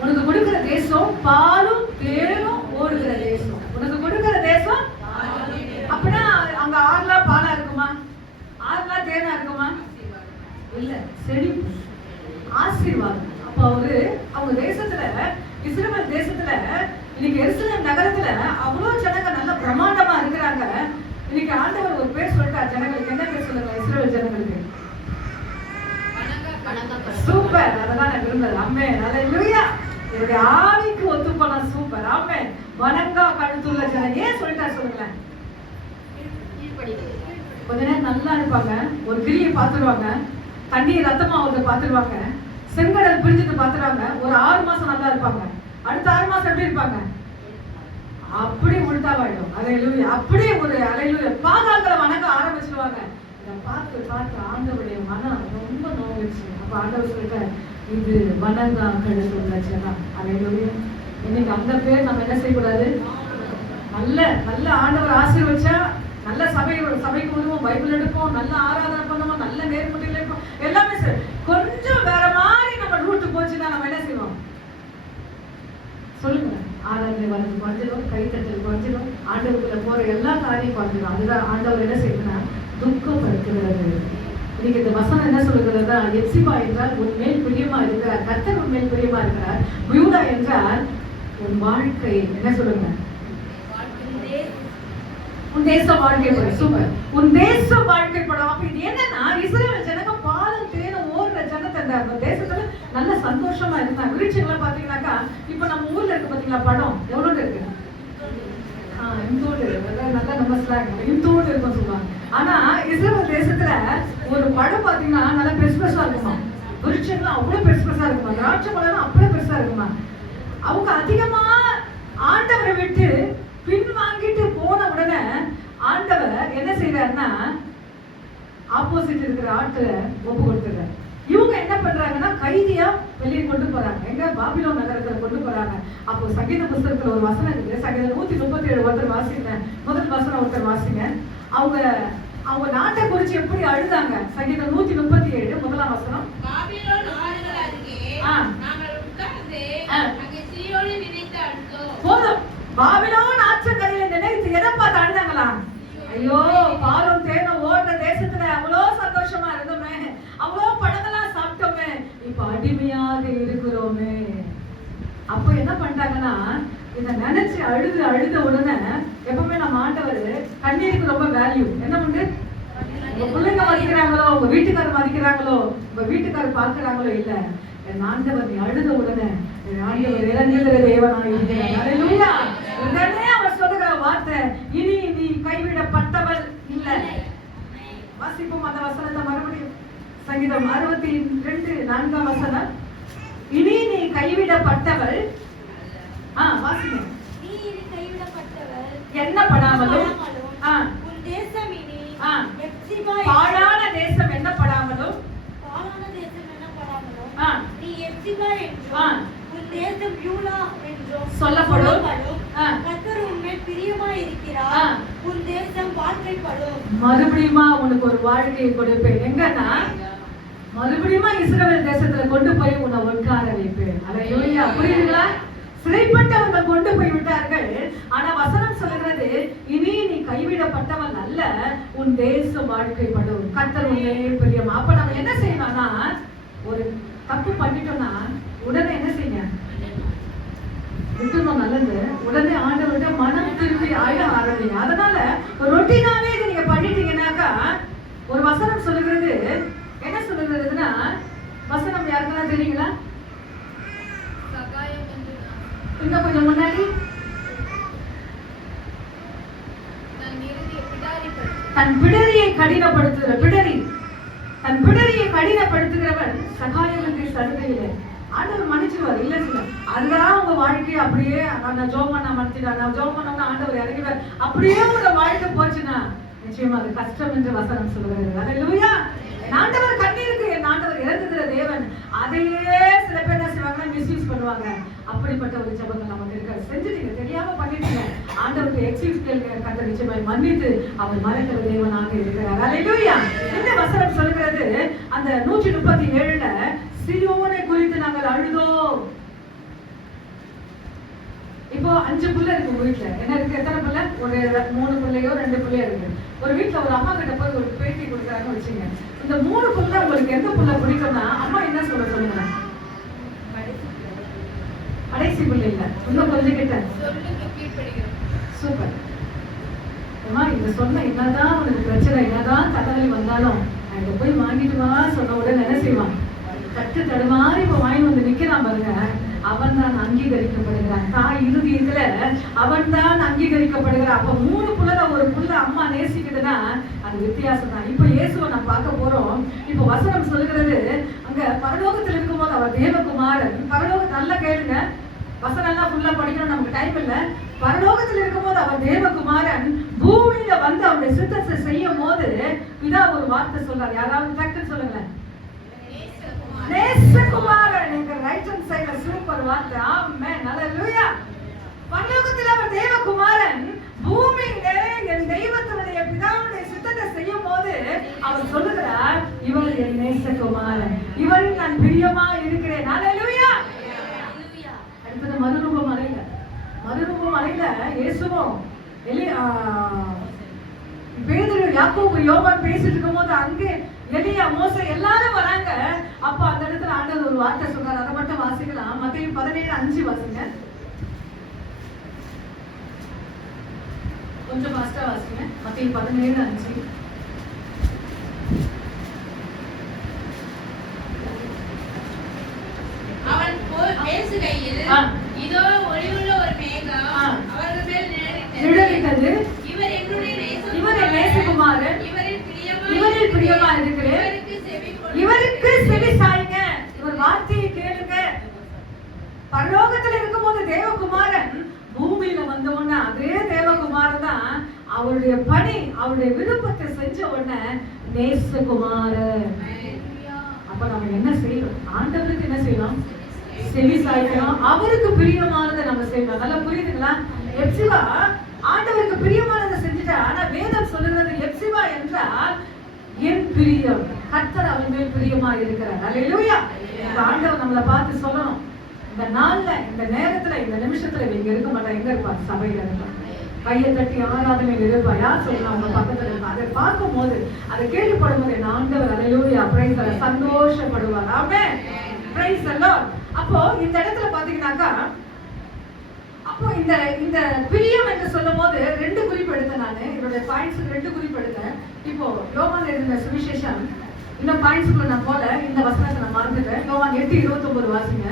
உனக்கு கொடுக்கிற தேசம் பாலும் தேனும் ஓடுகிற தேசம். உனக்கு கொடுக்கிற தேசம் அப்படின்னா அங்க ஆறுலா பாலா இருக்குமா? ஆறுலா தேனா இருக்குமா? இல்ல, செழிப்பு, ஆசீர்வாதம். அப்ப அவங்க தேசத்துல, இஸ்ரவேல் தேசத்துல, இன்னைக்கு எருசலேம் நகரத்துல அவ்வளவு ஜனங்க நல்ல பிரமாண்டமா இருக்கிறாங்க. இன்னைக்கு ஆண்டவர் ஒரு பேர் சொல்லிட்டார் ஜனங்களுக்கு. என்ன பேர் சொல்லுங்க இஸ்ரவேல் ஜனங்களுக்கு? சூப்பர். அதெல்லாம் நான் விரும்புறது. ஆமென். ஹல்லேலூயா. என்னுடைய ஆவிக்கு ஒத்து போனா சூப்பர். ஆமென். வணங்கா கழுத்துள்ள ஜனங்க. ஏன் சொல்லிட்டார் சொல்லுங்களேன்? கொஞ்ச நேரம் நல்லா இருப்பாங்க, ஒரு கிரியை பார்த்துருவாங்க, தண்ணீர் ரத்தமா வந்து பார்த்துருவாங்க, செங்கடல் பிரிஞ்சது பார்த்துருவாங்க, ஒரு 6 மாசம் நல்லா இருப்பாங்க. அடுத்த 6 மாசம் எப்படி இருப்பாங்க? அப்படியே உள்டாவாயிடும். ஹல்லேலூயா. அப்படியே ஒரு ஹல்லேலூயா பாகால்களை வணங்க ஆரம்பிச்சிடுவாங்க. இதை பார்த்து பார்த்து ஆண்டவருடைய மனம் ரொம்ப நோவிச்சு. அப்ப ஆண்டவர் சொல்லிட்டார், இது வணங்கா கழுத்துள்ள ஜனம். ஹல்லேலூயா. இன்னைக்கு அந்த பேர் நம்ம என்ன செய்யக்கூடாது? நல்ல நல்ல ஆண்டவர் ஆசீர்வச்சா நல்ல சபைக்கு வருவோம், பைபிள் எடுப்போம், நல்ல ஆராதனை பண்ணுவோம், நல்ல நேர்முறையில் இருப்போம், எல்லாமே சரி. கொஞ்சம் வேற வர்றது குறைஞ்சிடும், கைத்தட்டல் குறைஞ்சிடும், ஆண்டவருக்குள்ள போற எல்லா காரியம் குறைஞ்சிடும். அதுதான் ஆண்டவர் என்ன செய்யணும்னா துக்கப்படுத்துகிறது. இன்னைக்கு இந்த வசனம் என்ன சொல்லுகிறதா, எப்சிபா என்றால் உன்மேல் பிரியமா இருக்கிறார், கர்த்தர் உன்மேல் பிரியமா இருக்கிறார். யூதா என்றால் உன் வாழ்க்கை என்ன சொல்லுங்க, உன் தேச வாழ்க்கை படம். சூப்பர், உன் தேச வாழ்க்கை படம். அப்ப இது என்னன்னா, இஸ்ரவேல் ஜனங்க பாலும் தேனும் ஓடுற ஜனத்தை அந்த தேசத்துல நல்ல சந்தோஷமா இருந்தாங்க. விருட்சங்களை பாத்தீங்கன்னாக்கா இப்ப நம்ம ஊர்ல இருக்கு பாத்தீங்களா படம், எவ்வளவு இருக்கு, இந்தோடு நல்லா நம்ம ஸ்லாங் இந்தோடு இருக்கும் சொல்லுவாங்க. ஆனா இஸ்ரவேல் தேசத்துல ஒரு படம் பாத்தீங்கன்னா நல்லா பெருசு பெருசா இருக்குமா, விருட்சங்கள் அவ்வளவு பெருசு பெருசா இருக்குமா, திராட்சை பழம் அவ்வளவு பெருசா இருக்குமா. அவங்க அதிகமா ஆண்டவரை விட்டு பின் வாங்கிட்டு போன உடனே ஆண்டவர் என்ன செய்யறாருன்னா ஆப்போசிட் இருக்கிற ஆட்களை ஒப்பு கொடுத்துறாரு. இவங்க என்ன பண்றாங்கன்னா கைதியா வெளியே கொண்டு போறாங்க, எங்க பாபிலோன் நகரத்துல கொண்டு போறாங்க. அப்போ சங்கீத புஸ்தகத்துல ஒரு வசனம் இருக்கு, சங்கீதம் 137 ஒருத்தர் வாசிங்க, முதல் வசனம் ஒருத்தர் வாசிங்க. அவங்க நாட்டை குறிச்சு எப்படி அழுதாங்க, சங்கீதம் 137 முதலாம் வசனம். பாபிலோன் ஆறுகள் அருகே நாங்கள் உட்கார்ந்து அங்கே சீயோனை நினைத்து அழுதோம். போதும், பாபிலோன் ஆற்றங்கரையில நினைத்து எதை பார்த்து அழுதாங்களா, ஐயோ பாலும் தேனும் ஓடுற தேசத்துல அவ்வளோ சந்தோஷமா இருந்தோமே, அவ்வளோ பழங்கள்லாம் சாப்பிட்டோமே, இப்ப அடிமையாக இருக்கிறோமே. அப்ப என்ன பண்ணிட்டாங்கன்னா இத நினைச்சு அழுத உடனே, எப்பவுமே நம்ம ஆண்டவர் கண்ணீருக்கு ரொம்ப வேல்யூ. என்ன பண்றது, உங்க பிள்ளைங்க மதிக்கிறாங்களோ, உங்க வீட்டுக்காரர் மதிக்கிறாங்களோ, உங்க வீட்டுக்காரர் பாக்குறாங்களோ இல்ல, என் ஆண்டவர் நீ அழுத உடனே என் ஆண்டவர் இறங்குகிற தேவனாய் இருக்கிறார். ஹல்லேலூயா. உடனே அவர் சொல்லுகிற வார்த்தை, இனி நீ கைவிடப்பட்டவள் இல்லை. வாசிப்போம் அந்த வசனத்தை மறுபடியும். சங்கீதம் 62 4ஆம் வசனம். இனி நீ கைவிடப்பட்டவள், வாசிங்க. நீ இனி கைவிடப்பட்டவள் எண்ணப்படாமலும், உன் தேசம் இனி எப்சிபா பாழான தேசம் எண்ணப்படாமலும், பாழான தேசம் எண்ணப்படாமலும் நீ எப்சிபா என்றும் உன் தேசம் யூதா என்றும் சொல்லப்படும். கர்த்தர் உன்மேல் பிரியமாய் இருக்கிறார், உன் தேசம் வாழ்க்கைப்படும். மறுபடியுமா உனக்கு ஒரு வாழ்க்கையை கொடுப்பேன். எங்கன்னா மறுபடியுமா இஸ்ரவேல் தேசத்துல கொண்டு போய் உன்னை உட்கார வைப்பேன். ஹல்லேலூயா. புரியுதுங்களா? சிறைப்பட்டவங்க கொண்டு போய் விட்டார்கள், ஆனா வசனம் சொல்லுகிறது, இனி நீ கைவிடப்பட்டவன் அல்ல, உன் தேசம் வாழ்க்கைப்படும், கர்த்தர் உன்னை பிரியமா. அப்ப நம்ம என்ன செய்யணும்னா, ஒரு தப்பு பண்ணிட்டோம்னா உடனே என்ன செய்ய விட்டுணும், நல்லது. உடனே ஆண்டவர்கிட்ட மனம் திரும்பி ஆயிட ஆரம்பிங்க. அதனால ஒரு ரொட்டீனாவே இதை நீங்க பண்ணிட்டீங்கன்னாக்கா, ஒரு வசனம் சொல்லுகிறது, என்ன சொல்லுகிறதுன்னா, வசனம் யாருக்கெல்லாம் தெரியுங்களா, இன்னும் கொஞ்சம் முன்னாடி, தன் பிடரியை கடினப்படுத்துகிற தன் பிடரியை கடினப்படுத்துகிறவன் சகாயமின்றி சலுகையில. ஆண்டவர் மன்னிச்சுவார், இல்ல சொல்ல. அதுதான் உங்க வாழ்க்கையை அப்படியே நான் ஜோம் பண்ண மன்னிச்சிட்டேன், நான் ஜோம் பண்ணோம்னா ஆண்டவர் இறங்கிடுவார், அப்படியே உங்க வாழ்க்கை போச்சுன்னா நிச்சயமா அது கஷ்டம் என்று வசனம் சொல்லுகிறது. ஹல்லேலூயா. என் ஆண்டவர் கண்ணீருக்கு என் ஆண்டவர் இறங்குகிற தேவன். அதையே சில பேர் என்ன செய்வாங்கன்னா மிஸ்யூஸ் பண்ணுவாங்க. அப்படிப்பட்ட ஒரு ஜெபங்கள் நமக்கு இருக்க. செஞ்சுட்டீங்க, தெரியாம பண்ணிட்டீங்க, ஆண்டவருக்கு எக்ஸ்கியூஸ் கேளுங்க, கர்த்தர் நிச்சயமாய் மன்னித்து அவர் மறக்கிற தேவனாக இருக்கிறார். ஹல்லேலூயா. இந்த வசனம் சொல்கிறது, அந்த 137ல சீயோனை குறித்து நாங்கள் அழுதோம். இப்போ 5 பிள்ளை இருக்கு உங்க வீட்டுல, என்ன இருக்கு, எத்தனை பிள்ளை, ஒரு 3 பிள்ளையோ 2 பிள்ளையோ இருக்கு. ஒரு வீட்டுல ஒரு அம்மா கிட்ட போய் ஒரு பேட்டி கொடுக்குறாங்கன்னு வச்சுங்க. இந்த 3 பிள்ளை உங்களுக்கு எந்த பிள்ளை பிடிக்கும்னா அம்மா என்ன சொல்லுங்க, கடைசி பிள்ளை இல்ல, இன்னும் கொஞ்சம் கிட்ட. சூப்பர். அம்மா இத சொன்ன, என்னதான் உனக்கு பிரச்சனை, என்னதான் தலைவலி வந்தாலும் நான் இதை போய் வாங்கிட்டு வா சொன்ன உடனே என்ன செய்வான், கட்டு தடுமாறி இப்ப வாங்கி வந்து நிக்கிறான் பாருங்க, அவன் தான் அங்கீகரிக்கப்படுகிறான். தாய் இறுதியத்துல அவன் தான் அங்கீகரிக்கப்படுகிறான். அப்ப 3 புள்ள ஒரு புள்ள அம்மா நேசிக்குதுன்னா அது வித்தியாசம் தான். இப்ப இயேசுவை நம்ம பார்க்க போறோம். இப்ப வசனம் சொல்லுகிறது, அங்க பரலோகத்தில் இருக்கும்போது அவர் தேவகுமாரன், பரலோகத்தை நல்லா கேளுங்க, வசனம் எல்லாம் ஃபுல்லா படிக்கணும், நமக்கு டைம் இல்ல. பரலோகத்தில் இருக்கும்போது அவர் தேவகுமாரன் பூமியில வந்து அவருடைய சித்தத்தை செய்யும் போது இதா ஒரு வார்த்தை சொல்றாரு. யாராவது டக்குன்னு சொல்லுங்க, நேசகுமாரன். எங்க ரைட் ஹேண்ட் சைடுல சூப்பர் வார்த்தை. ஆமென். ஹல்லேலூயா. பரலோகத்தில் அவர் தேவகுமாரன் பூமியில என் தெய்வத்தினுடைய பிதாவுடைய சித்தத்தை செய்யும் போது அவர் சொல்லுகிறார், இவர் என் நேசகுமாரன், இவரில் நான் பிரியமா இருக்கிறேன். ஹல்லேலூயா. அடுத்தது மறுரூபம் அடைங்க. மறுரூபம் இயேசுவும் பேதுரு, யாக்கோபு, யோவான் பேசிட்டு இருக்கும்போது அங்கே எலியா, மோசே எல்லாரும் வராங்க. அப்ப அந்த இடத்துல ஆண்டவர் ஒரு வார்த்தை சொல்றாரு. அதை மட்டும் வாசிக்கலாம். மத்தேயு 17:5 வாசிங்க. கொஞ்சம் ஃபாஸ்டா வாசிங்க. மத்தேயு 17:5. அவன் பேசுகையில் இதோ ஒளியுள்ள ஒரு மேகம் அவர்கள் மேல் நிழலிட்டது. இவர் என்னுடைய நேசகுமாரன், இவரில் பிரியமா இருக்கிறேன், இவருக்கு செவி சாய்ங்க, இவர் வார்த்தையை கேளுங்க. பரலோகத்துல இருக்கும்போது தேவகுமாரன் பூமியில வந்தவொடனே அதே தேவகுமாரன் தான் அவருடைய பணி, அவருடைய விருப்பத்தை செஞ்ச உடனே நேசகுமாரன். அப்ப நம்ம என்ன செய்யணும்? ஆண்டவருக்கு என்ன செய்யணும்? செவி சாய்க்கணும். அவருக்கு பிரியமானதை நம்ம செய்யணும். நல்லா புரியுதுங்களா? எப்சிபா ஆண்டவருக்கு பிரியமானதை செஞ்சுட்டா. ஆனா வேதம் சொல்லுகிறது எப்சிபா என்றால் என் பிரியம், கர்த்தர் அவன் மேல் பிரியமா இருக்கிறார். அல்லேலூயா. ஆண்டவர் நம்மளை பார்த்து சொல்லணும், இந்த நாள்ல, இந்த நேரத்துல, இந்த நிமிஷத்துல இங்க இருக்க மாட்டா. எங்க இருப்பார்? சபையில இருப்பார். கையை தட்டி ஆராதனையில் இருப்பா. யார் சொல்லலாம்? அவங்க பக்கத்துல இருப்பா. அதை பார்க்கும் போது, அதை கேள்விப்படும் போது என் ஆண்டவர் அல்லேலூயா பிரைஸ் தி லார்ட் சந்தோஷப்படுவார். ஆமென். Praise the Lord. அப்போ இந்த இடத்துல பாத்தீங்கன்னாக்கா, அப்போ இந்த பிரியம் என்று சொல்லும் போது 2 குறிப்பு எடுத்தேன். நான் என்னோட பாயிண்ட்ஸ் 2 குறிப்பு எடுத்தேன். இப்போ யோவான் எழுதின சுவிசேஷம், இந்த பாயிண்ட்ஸ்க்குள்ள நான் போல, இந்த வசனத்தை நான் மறந்துட்டேன். யோவான் 8:29 வாசிங்க.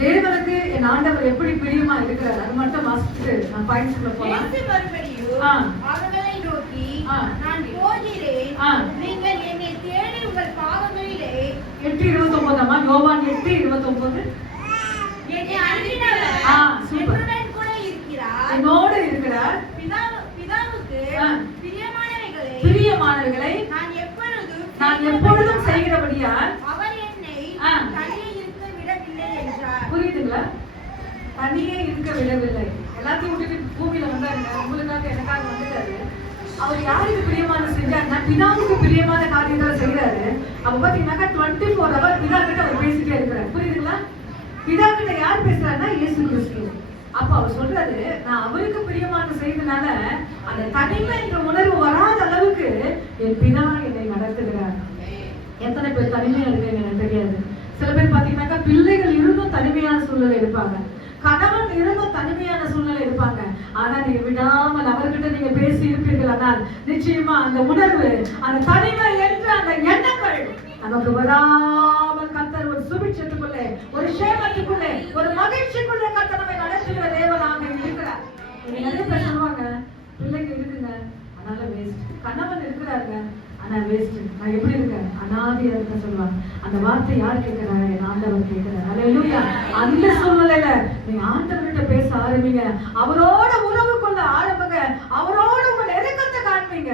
தேவனுக்கு என் ஆண்டவர் எப்படி பிரியமா இருக்கிறார், அது மட்டும் வாசிச்சுட்டு நான் பாயிண்ட்ஸ்க்குள்ள போலாம். அவர்களை நோக்கி, நான் போகிறேன், நீங்கள் என்னை தேடி உங்கள் பாவங்களிலே. 8:29 யோவான் 8:29. என்னுடன் கூட இருக்கிறார், என்னோடு இருக்கிறார். பிதாவுக்கு பிரியமானவைகளை நான் எப்பொழுதும் செய்கிறபடியால் அவர் என்னை தனியே இருக்க விடவில்லை என்றார். புரியுதுங்களா? தனியே இருக்க விடவில்லை. எல்லாத்தையும் விட்டுட்டு பூமியில வந்தாருங்க. உங்களுக்காக எனக்காக வந்துட்டாரு. அவர் யாருக்கு பிரியமான செஞ்சாருன்னா பிதாவுக்கு பிரியமான காரியங்களை செய்யறாரு. அப்ப பாத்தீங்கன்னாக்கா 24 hours பிதா கிட்ட அவர் பேசிட்டே இருக்கிறார். புரியுதுங்களா? பிதா கிட்ட யார் பேசுறாருன்னா இயேசு கிறிஸ்து. அப்ப அவர் சொல்றாரு, நான் அவருக்கு பிரியமான செய்தனால அந்த தனிமை என்ற உணர்வு வராத அளவுக்கு என் பிதா என்னை நடத்துகிறார். எத்தனை பேர் தனிமையா இருக்கீங்க எனக்கு தெரியாது. சில பேர் பாத்தீங்கன்னாக்கா பிள்ளைகள் இருந்தும் தனிமையான சூழ்நிலை இருப்பாங்க, கணவன் இருந்தும் தனிமையான சூழ்நிலை இருப்பாங்க. ஆனா நீங்க விடாமல் அவர்கிட்ட நீங்க பேசி இருப்பீர்கள். ஆனால் நிச்சயமா அந்த உணர்வு, அந்த தனிமை என்ற அந்த எண்ணங்கள் நமக்கு வராமல் கர்த்தர் ஒரு சுபிட்சத்துக்குள்ளே, ஒரு சேமத்துக்குள்ளே, ஒரு மகிழ்ச்சிக்குள்ளே கர்த்தர் நம்மை நடத்துகிற தேவனாக இருக்கிறார். நிறைய பேர் சொல்லுவாங்க, பிள்ளைங்க இருக்குங்க அதனால வேஸ்ட், கணவன் இருக்கிறாருங்க ஆனா வேஸ்ட், நான் எப்படி இருக்கேன் அனாதையா இருக்க சொல்லுவாங்க. அந்த வார்த்தை யார் கேட்கிறாரு? என் ஆண்டவர் கேட்கிறார். அல்லேலூயா. அந்த சூழ்நிலையில நீங்க ஆண்டவர்கிட்ட பேச ஆரம்பிங்க, அவரோட உறவு கொள்ள ஆரம்பிங்க, அவரோட உங்க நெருக்கத்தை காண்பீங்க.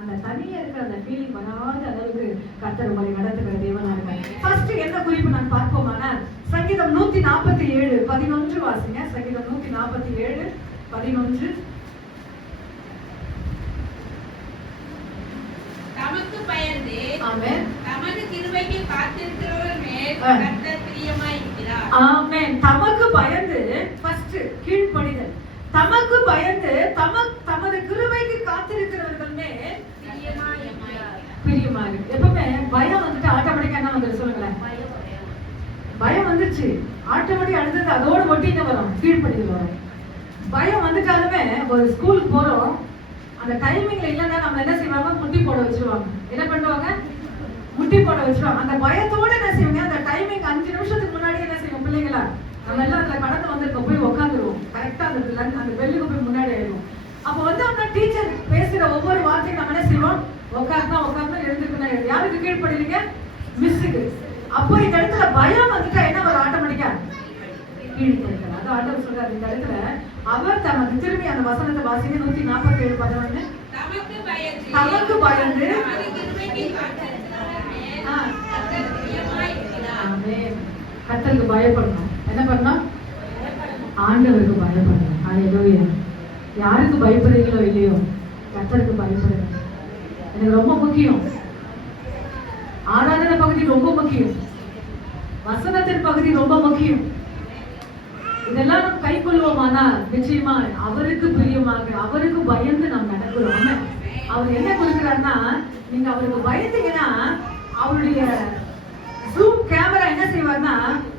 அந்த தனியா இருக்கிற அந்த ஃபீலிங் வராத அளவுக்கு கர்த்தர் உங்களை நடத்துகிற தேவனா இருக்காங்க. ஃபர்ஸ்ட் என்ன குறிப்பு நான் பார்ப்போமானா, சங்கீதம் 147:11 வாசிங்க. சங்கீதம் 147:11. தமக்கு பயந்து ஆமென். தமது கிருபைக்கு காத்திருக்கிறவர் மேல் கர்த்தர் பிரியமாய் இருக்கிறார். ஆமென். தமக்கு பயந்து, ஃபர்ஸ்ட் கீழ்ப்படிதல். தமக்கு பயந்து தமது கிருபைக்கு காத்திருக்கிறவர்கள் மேல் பிரியமா இருக்கு. எப்பவுமே பயம் வந்துட்டு ஆட்டோமேட்டிக்கா என்ன வந்து சொல்லுங்களேன், பயம் வந்துருச்சு ஆட்டோமேட்டிக் அடுத்தது அதோட ஒட்டிட்டு வரும், கீழ்ப்படிதல் வரும். பயம் வந்துட்டாலுமே ஒரு ஸ்கூலுக்கு போறோம், அந்த டைமிங்ல இல்லைன்னா நம்ம என்ன செய்வாங்க, முட்டி போட வச்சிருவாங்க. என்ன பண்ணுவாங்க? முட்டி போட வச்சிருவாங்க. அந்த பயத்தோட என்ன செய்வாங்க, அந்த டைமிங் 5 நிமிஷத்துக்கு முன்னாடி என்ன செய்வோம் பிள்ளைங்களா, நம்ம எல்லாம் அதுல கடந்து வந்திருக்கோம், போய் உட்காந்துருவோம். கரெக்டா அந்த பெல்லுக்கு போய் முன்னாடி ஆயிடும். அப்ப வந்து டீச்சர் பேசுற ஒவ்வொரு வார்த்தையும் நம்ம என்ன செய்வோம், உட்கார்ந்தா எழுந்துக்கணும். யாருக்கு கீழ்படுறீங்க? மிஸ்ஸுக்கு. அப்போ இந்த இடத்துல பயம் வந்துட்டா என்ன ஒரு ஆட்டோமேட்டிக்கா கீழ்படுத்தலாம். அது ஆண்டவர் சொல்றாரு இந்த இடத்துல, அவர் தமக்கு, திரும்பி அந்த வசனத்தை வாசிங்க. 147:11. தமக்கு பயந்து கர்த்தருக்கு பயப்படணும். என்ன பண்ணணும்? ஆண்டவருக்கு பயப்படணும். அல்லேலூயா. யாருக்கு பயப்படுறீங்களோ இல்லையோ கர்த்தருக்கு பயப்படுங்க. எனக்கு ரொம்ப முக்கியம். ஆராதனை பகுதி ரொம்ப முக்கியம், வசனத்தின் பகுதி ரொம்ப முக்கியம். இதெல்லாம் நம்ம கை கொள்வோமானா நிச்சயமா அவருக்கு பிரியமாக அவருக்கு பயந்து நாம் நடக்கிறோம். ஆமென். அவர் என்ன கொடுக்கிறாருன்னா, நீங்க அவருக்கு பயந்தீங்கன்னா அவருடைய ஜூம் கேமரா என்ன செய்வார்னா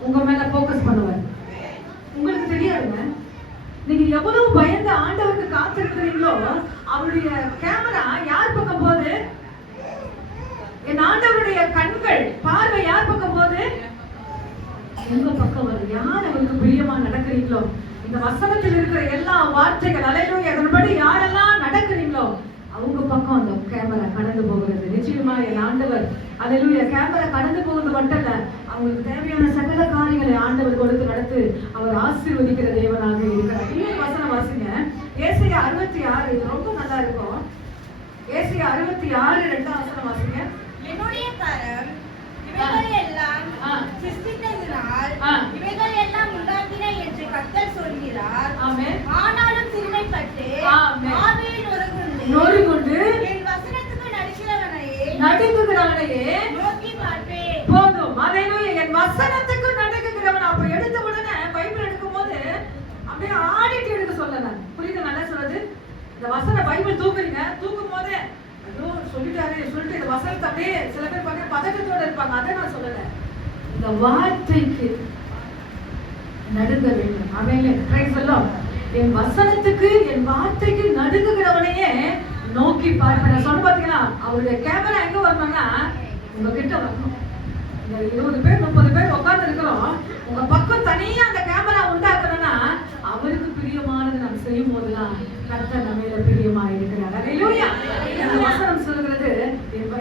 உங்க மேல போக்கஸ் பண்ணுவார். உங்களுக்கு தெரியாதுங்க, நீங்க எவ்வளவு பயந்து ஆண்டவருக்கு காத்திருக்கிறீங்களோ அவருடைய கேமரா யார் பக்கம் போகுது? என் ஆண்டவருடைய கண்கள் பார்வை யார் பக்கம் போகுது? உங்க பக்கம் வருது. யார் அவருக்கு பிரியமா நடக்கிறீங்களோ, இந்த வசனத்தில் இருக்கிற எல்லா வார்த்தைகள் அல்லேலூயா அதன்படி யாரெல்லாம் நடக்கிறீங்களோ அவங்க பக்கம் அந்த கேமரா கடந்து போகிறது. நிச்சயமா என் ஆண்டவர் அல்லேலூயா கேமரா கடந்து போகிறது மட்டும் இல்ல, அவங்களுக்கு தேவையான சகல காரியங்களை ஆண்டவர் கொடுத்து நடத்து அவர் ஆசீர்வதிக்கிற தேவனாக இருக்கிறார். இன்னொரு வசனம் வாசிங்க, ஏசாயா 66. இது ரொம்ப நல்லா இருக்கும். ஏசாயா 66 2ஆம் வசனம் வாசிங்க. என்னுடைய கரம் இவைகள் எல்லாம் சிருஷ்டித்ததினால் இவைகள் எல்லாம் உண்டாக்கின என்று கர்த்தர் சொல்கிறார். ஆமென். ஆனாலும் சிறுமைப்பட்டு ஆவியில் நொறுங்குண்டு என் வசனத்துக்கு நடுங்குகிறவனையே நோக்கி பார்ப்பேன். போதும். அல்லேலூயா. என் வசனத்துக்கு நடுங்குகிறவன். அப்ப எடுத்த உடனே பைபிள் எடுக்கும் போது அப்படியே ஆடிட்டு எடுக்க சொல்லல. புரியுது நல்லா சொல்றது? இந்த வசன பைபிள் தூக்குறீங்க, தூக்கும் போதே ஐயோ சொல்லிட்டு இந்த வசனத்தை அப்படியே சில பேர் பாக்க பதட்டத்தோட இருப்பாங்க. அதை நான் சொல்லல, இந்த வார்த்தைக்கு நடுங்க வேண்டும். அவன் என் வசனத்துக்கு என் வார்த்தைக்கு நடுங்குகிறவனையே நோக்கி பார்ப்பேன். சொன்ன பாத்தீங்களா, அவருடைய கேமரா எங்க வரணும்னா உங்ககிட்ட வரணும். இந்த 20 பேர் 30 பேர் உட்கார்ந்து இருக்கிறோம், உங்க பக்கம் தனியா அந்த கேமரா உண்டாக்கணும்னா அவருக்கு பிரியமானது நம்ம செய்யும் போதுதான் கர்த்தர் நம்ம பிரியமா இருக்கிறார். அல்லேலூயா. இந்த வசனம் சொல்கிறது,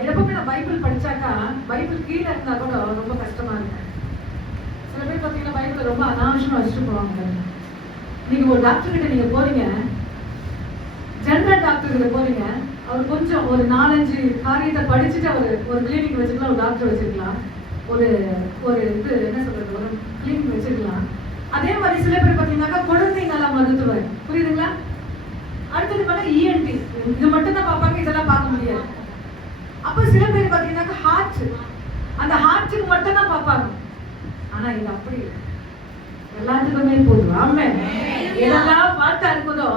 எப்பவுமே நான் பைபிள் படிச்சாக்கா பைபிள் கீழே இருந்தா கூட ரொம்ப கஷ்டமா இருக்கு. சில பேர் பாத்தீங்கன்னா பைபிள் ரொம்ப அனாவசியமா வச்சுட்டு போவாங்க. நீங்க ஒரு டாக்டர் கிட்ட நீங்க போறீங்க, ஜெனரல் டாக்டர் கிட்ட போறீங்க, அவர் கொஞ்சம் ஒரு 4-5 காரியத்தை படிச்சுட்டு அவர் ஒரு கிளினிக் வச்சுக்கலாம், ஒரு டாக்டர் வச்சிருக்கலாம், ஒரு இது என்ன சொல்றது ஒரு கிளினிக் வச்சிருக்கலாம். அதே மாதிரி சில பேர் பாத்தீங்கன்னாக்கா குழந்தை நல மருத்துவர், புரியுதுங்களா? அடுத்தது பார்த்தா ENT, இது மட்டும் தான் பார்ப்பாங்க, இதெல்லாம் பார்க்க முடியாது. அப்ப சில பேர் பாத்தீங்கன்னாக்கா ஹார்ட், அந்த ஹார்ட்டுக்கு மட்டும் தான் பார்ப்பாங்க. ஆனா இது அப்படி எல்லாத்துக்குமே போதும். ஆமென். எதெல்லாம் வார்த்தை இருக்குதோ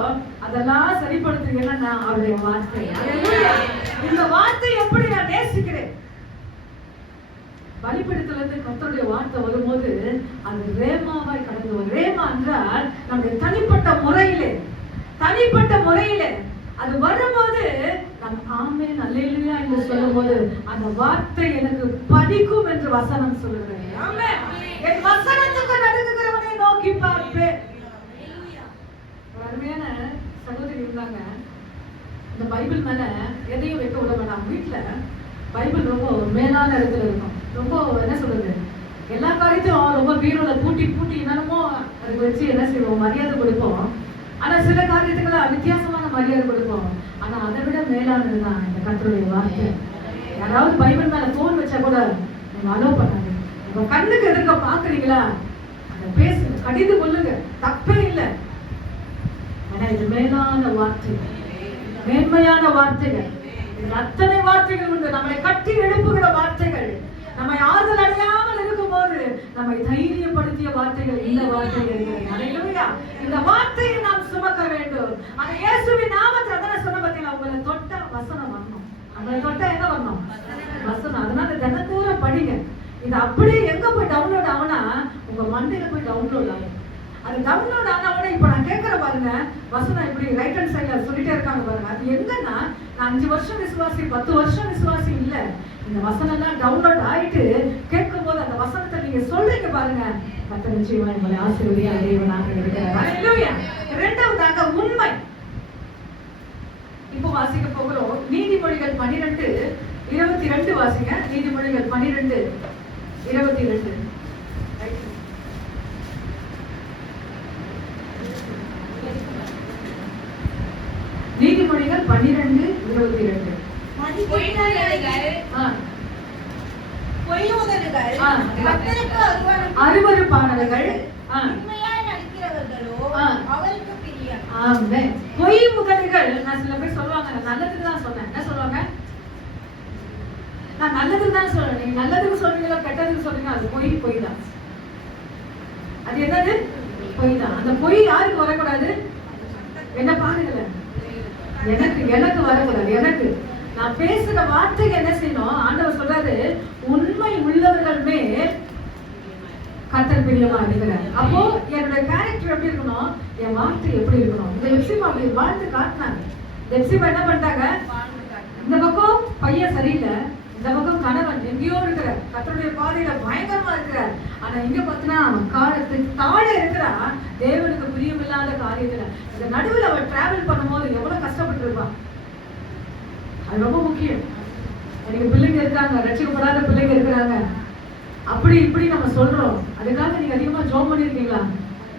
அதெல்லாம் சரிப்படுத்துங்கன்னா அவருடைய வார்த்தை. அல்லேலூயா. இந்த வார்த்தை எப்படி நான் நேசிக்கிறேன். பலிபீடத்துல இருந்து கர்த்தருடைய வார்த்தை வரும்போது அது ரேமாவாய் கடந்து வரும். ரேமா என்றால் நம்முடைய தனிப்பட்ட முறையிலே அது வரும்போது நம் ஆமென் அல்லேலூயா என்று சொல்லும்போது அந்த வார்த்தை எனக்கு பதிக்கும் என்று வசனம் சொல்லுகிறேன். ஆமென். என் வசனத்துக்கு நடுங்குகிறவனை நோக்கி பார்ப்பேன். ஒரு அருமையான சகோதரி இருந்தாங்க, இந்த பைபிள் மேல எதையும் வைக்க விட வேண்டாம். வீட்டுல பைபிள் ரொம்ப மேலான இடத்துல இருக்கும். ரொம்ப என்ன சொல்றது, எல்லா காரியத்தையும் ரொம்ப பீரோல பூட்டி என்னமோ அதுக்கு வச்சு என்ன செய்வோம், மரியாதை கொடுப்போம். ஆனா சில காரியத்துக்கெல்லாம் வித்தியாசமான மரியாதை கொடுப்போம். ஆனா அதை விட மேலானதுதான் இந்த கர்த்தருடைய வார்த்தை. யாராவது பைபிள் மேல போன் வச்சா கூட நீங்க அலோவ் பண்ணாங்க. உங்க கண்ணுக்கு எதிர்க்க பாக்குறீங்களா, அதை பேசுங்க, கடிந்து கொள்ளுங்க, தப்பே இல்லை. ஆனா இது மேலான வார்த்தை, மேன்மையான வார்த்தைகள். இதில் அத்தனை வார்த்தைகள் உண்டு. நம்மை கட்டி எழுப்புகிற வார்த்தைகள், நம்மை ஆறுதல் அடையாமல் இருக்கும் போது நம்மை தைரியப்படுத்திய வார்த்தைகள் இந்த வார்த்தைகள். அல்லேலூயா. இந்த வார்த்தையை நாம் சுமக்க வேண்டும். அந்த இயேசுவின் நாமத்தில் அதான் சொன்ன பார்த்தீங்களா, உங்களை தொட்ட வசனம் வரணும். நம்மளை தொட்ட என்ன வரணும்? வசனம். அதனால தினத்தோறும் படிங்க. இது அப்படியே எங்க போய் டவுன்லோட் ஆகுனா உங்க மண்டையில போய் டவுன்லோட் ஆகும். அது டவுன்லோட் ஆன உடனே இப்ப நான் கேட்கறேன் பாருங்க, வசனம் இப்படி ரைட் ஹேண்ட் சைட்ல சொல்லிட்டே இருக்காங்க பாருங்க. அது எங்கன்னா நான் 5 வருஷம் விசுவாசி 10 வருஷம் விசுவாசி இல்ல, இந்த வசனம் எல்லாம் டவுன்லோட் ஆயிட்டு கேட்கும் போது அந்த வசனத்தை நீங்க சொல்றீங்க பாருங்க, கர்த்தர் நிச்சயமா உங்களை ஆசீர்வதியா தேவனாக இருக்கிறார். அல்லேலூயா. இரண்டாவதாக உண்மை. இப்போ வாசிக்க போகிறோம் நீதிமொழிகள் 12:22 வாசிங்க. நீதிமொழிகள் 12:22. நீதிமொழிகள் 12:22. அருவருப்பானவர்கள் பொய் முதல்கள். நான் சில பேர் சொல்லுவாங்க, நான் நல்லதுக்கு தான் சொன்னேன். என்ன சொல்லுவாங்க? நான் நல்லதுக்கு தான் சொல்றேன். நீங்க நல்லதுக்கு சொல்றீங்களா கெட்டதுக்கு சொல்றீங்க, அது பொய் தான். அது என்னது? பொய் தான். அந்த பொய் யாருக்கு வரக்கூடாது? என்ன பாருங்கள, எனக்கு வரக்கூடாது. எனக்கு நான் பேசுற வார்த்தைக்கு என்ன செய்யணும்? ஆண்டவர் சொல்றாரு, உண்மை உள்ளவர்கள் மேல் கர்த்தர் பிரியமா இருக்கிறார். அப்போ என்னோட கேரக்டர் எப்படி இருக்கணும்? என் வார்த்தை எப்படி இருக்கணும்? இந்த எப்சிமா அப்படி வாழ்ந்து காட்டினாங்க. இந்த எப்சிமா என்ன பண்ணிட்டாங்க? இந்த பக்கம் பையன் சரியில்லை, இந்த பக்கம் கணவன் எங்கேயோ இருக்கிறார், கர்த்தருடைய பாதையில பயங்கரமா இருக்கிறார். ஆனா இங்க பார்த்தீங்கன்னா அவன் காலத்துக்கு தாழ இருக்கிறா, தேவனுக்கு பிரியமில்லாத காரியத்துல. இந்த நடுவில் அவன் டிராவல் பண்ணும்போது எவ்வளவு கஷ்டப்பட்டு இருப்பான். அது ரொம்ப முக்கியம். எனக்கு பிள்ளைங்க இருக்காங்க, ரட்சிக்கப்படாத பிள்ளைங்க இருக்கிறாங்க, அப்படி இப்படி நம்ம சொல்றோம். அதுக்காக நீங்க அதிகமா ஜோம் பண்ணிருக்கீங்களா?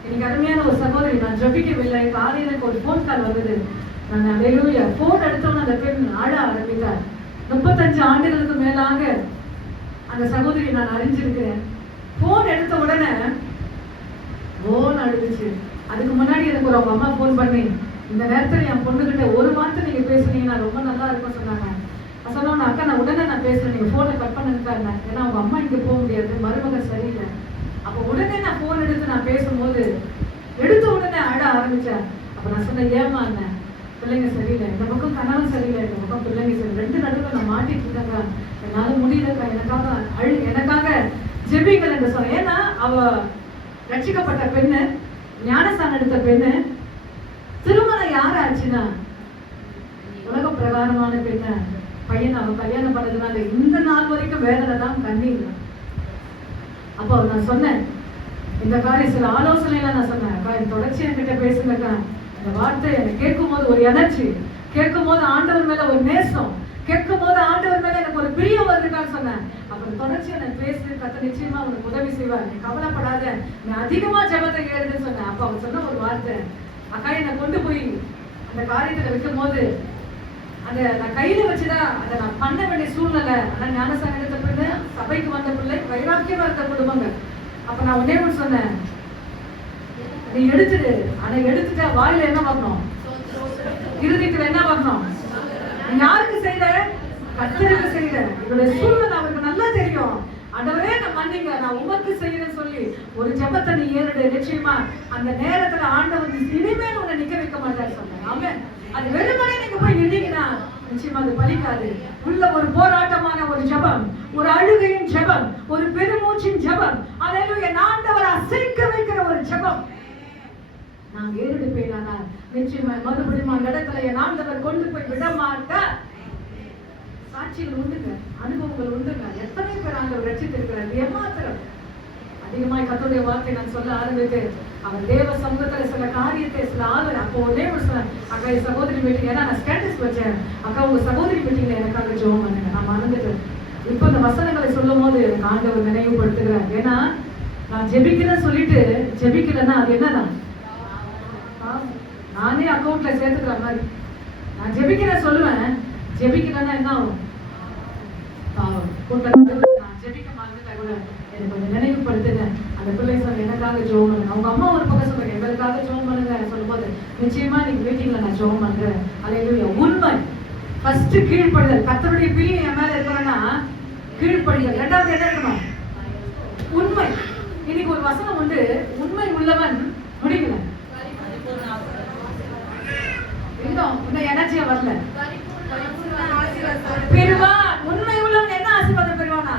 எனக்கு அருமையான ஒரு சகோதரி, நான் ஜபிக்கவில்லை, காலையில எனக்கு ஒரு போன் கால் வந்தது. நான் அல்லேலூயா போன் எடுத்தோன்னு அந்த பெண் ஆட ஆரம்பித்தார். 35 ஆண்டுகளுக்கு மேலாக அந்த சகோதரி நான் அறிஞ்சிருக்கிறேன். போன் எடுத்த உடனே போன் அழுதுச்சு. அதுக்கு முன்னாடி எனக்கு ஒரு அவங்க அம்மா போன் பண்ணி, இந்த நேரத்துல என் பொண்ணுகிட்ட ஒரு வார்த்தை நீங்க பேசுனீங்கன்னா ரொம்ப நல்லா இருக்கும் சொன்னாங்க. நான் சொன்னோன்னு, அக்கா நான் உடனே நான் பேசுறேன், நீங்க போனை கட் பண்ணுங்க. ஏன்னா அவங்க அம்மா இங்க போக முடியாது, மருமக சரியில்லை. அப்போ உடனே நான் போன் எடுத்து நான் பேசும்போது எடுத்த உடனே அழ ஆரம்பிச்சேன். அப்ப நான் சொன்னேன், ஏமா என்ன பிள்ளைங்க சரியில்லை, இந்த பக்கம் கணவன் சரியில்லை, இந்த பக்கம் பிள்ளைங்க சரி, ரெண்டு நடுவில் நான் மாட்டிட்டு இருக்கேங்க, என்னால முடியலக்கா, எனக்காக ஜெபிங்கள் என்று சொன்னேன். ஏன்னா அவ ரட்சிக்கப்பட்ட பெண்ணு, ஞானஸ்தானம் எடுத்த பெண்ணு, திருமணம் யாராச்சுன்னா உலக பிரகாரமான பெண்ணு. பையன் அவன் கல்யாணம் பண்ணதுனால இந்த நாள் வரைக்கும் வேதனை தான், கண்ணீர். அப்போ நான் சொன்னேன் இந்த காரியம், சில ஆலோசனைலாம் நான் சொன்னேன். அக்கா தொடர்ச்சி என்கிட்ட பேசுங்கக்கா, இந்த வார்த்தை எனக்கு கேட்கும் போது ஒரு எனர்ஜி, கேட்கும் போது ஆண்டவர் மேல ஒரு நேசம், கேட்கும் போது ஆண்டவர் மேல எனக்கு ஒரு பிரியம் வருதுன்னு சொன்னேன். அப்புறம் தொடர்ச்சி எனக்கு பேசு, கர்த்தர் நிச்சயமா உனக்கு உதவி செய்வார், நீ கவலைப்படாத, நீ அதிகமா ஜெபத்தை கேளுன்னு சொன்னேன். அப்ப அவன் சொன்ன ஒரு வார்த்தை, அக்கா என்னை கொண்டு போய் அந்த காரியத்துல வைக்கும் போது அந்த நான் கையில வச்சுதான் அதை நான் பண்ண வேண்டிய சூழ்நிலை. ஆனா ஞானஸ்தானம் எடுத்த பிள்ளை, சபைக்கு வந்த பிள்ளை, வைராக்கியமா இருந்த குடும்பங்க. அப்ப நான் ஒன்னே ஒன்று சொன்னேன், நீ எடுத்துடு. ஆனா எடுத்துட்டா வாயில என்ன வரணும்? இருதயத்துல என்ன வரணும்? நீ யாருக்கு செய்யற? கர்த்தருக்கு செய்யற. இதோட சூழ்நிலை அவருக்கு நல்லா தெரியும். ஆண்டவரே நான் மன்னிங்க, நான் உமக்கு செய்யறேன்னு சொல்லி ஒரு ஜெபத்தை நீ ஏறிடு. நிச்சயமா அந்த நேரத்துல ஆண்டவர் இனிமேல் உன்னை நிக்க வைக்க மாட்டாரு சொன்னேன். ஆமென். அது வெறுமனே நீங்க போய் நின்னீங்கன்னா நிச்சயமா அது பலிக்காது. உள்ள ஒரு போராட்டமான ஒரு ஜெபம், ஒரு அழுகையின் ஜெபம், ஒரு பெருமூச்சின் ஜெபம், அல்லேலூயா, ஆண்டவர் அசைக்க வைக்கிற ஒரு ஜெபம் நான் ஏறெடுப்பேனா நிச்சயமா மறுபடியும் அந்த இடத்துல என் ஆண்டவர் கொண்டு போய் விட மாட்டார். சாட்சிகள் உண்டுங்க, அனுபவங்கள் உண்டுங்க. எத்தனை பேர் ஆண்டவர் ரட்சித்திருக்கிறார். ஏமாத்திரம் அதிகமாய் கர்த்தருடைய வார்த்தை நான் சொல்ல ஆரம்பித்து அவர் தேவ சமூகத்துல சில காரியத்தை சில ஆளுநர். அப்போ ஒரே ஒரு அக்கா என் சகோதரி மீட்டிங், ஏன்னா நான் ஸ்டேட்டஸ் வச்சேன், அக்கா உங்க சகோதரி மீட்டிங்ல எனக்காக ஜெபம் பண்ணுங்க. நான் மறந்துட்டு இப்ப இந்த வசனங்களை சொல்லும் போது எனக்கு ஆண்டவர் நினைவுபடுத்துகிறார். ஏன்னா நான் ஜெபிக்கிறேன்னு சொல்லிட்டு ஜெபிக்கலன்னா அது என்னன்னா நானே அக்கௌண்ட்ல சேர்த்துக்கிற மாதிரி. நான் ஜெபிக்கிறேன் சொல்லுவேன், ஜெபிக்கலன்னா என்ன ஆகும்? பாவம். நான் ஜெபிக்க மாட்டேன் கூட எனக்கு கொஞ்சம் நினைவுபடுத்துங்க. அந்த பிள்ளை சொல்ல எனக்காக ஜெபம் பண்ணுங்க. அவங்க அம்மா ஒரு பக்கம் சொல்றாங்க, எங்களுக்காக ஜெபம் பண்ணுங்க சொல்லும் போது நிச்சயமா நீங்க மீட்டிங்ல நான் ஜெபம் பண்றேன். அல்லேலூயா. உண்மை ஃபர்ஸ்ட் கீழ்ப்படுதல். கர்த்தருடைய பிரியம் என் மேல இருக்கணும்னா கீழ்ப்படுதல். இரண்டாவது என்ன இருக்கணும்? உண்மை. இன்னைக்கு ஒரு வசனம் உண்டு, உண்மை உள்ளவன் முடிக்கல இன்னும் எனர்ஜியா வரல. பெறுவான். உண்மை உள்ளவன் என்ன ஆசீர்வாதம் பெறுவானா?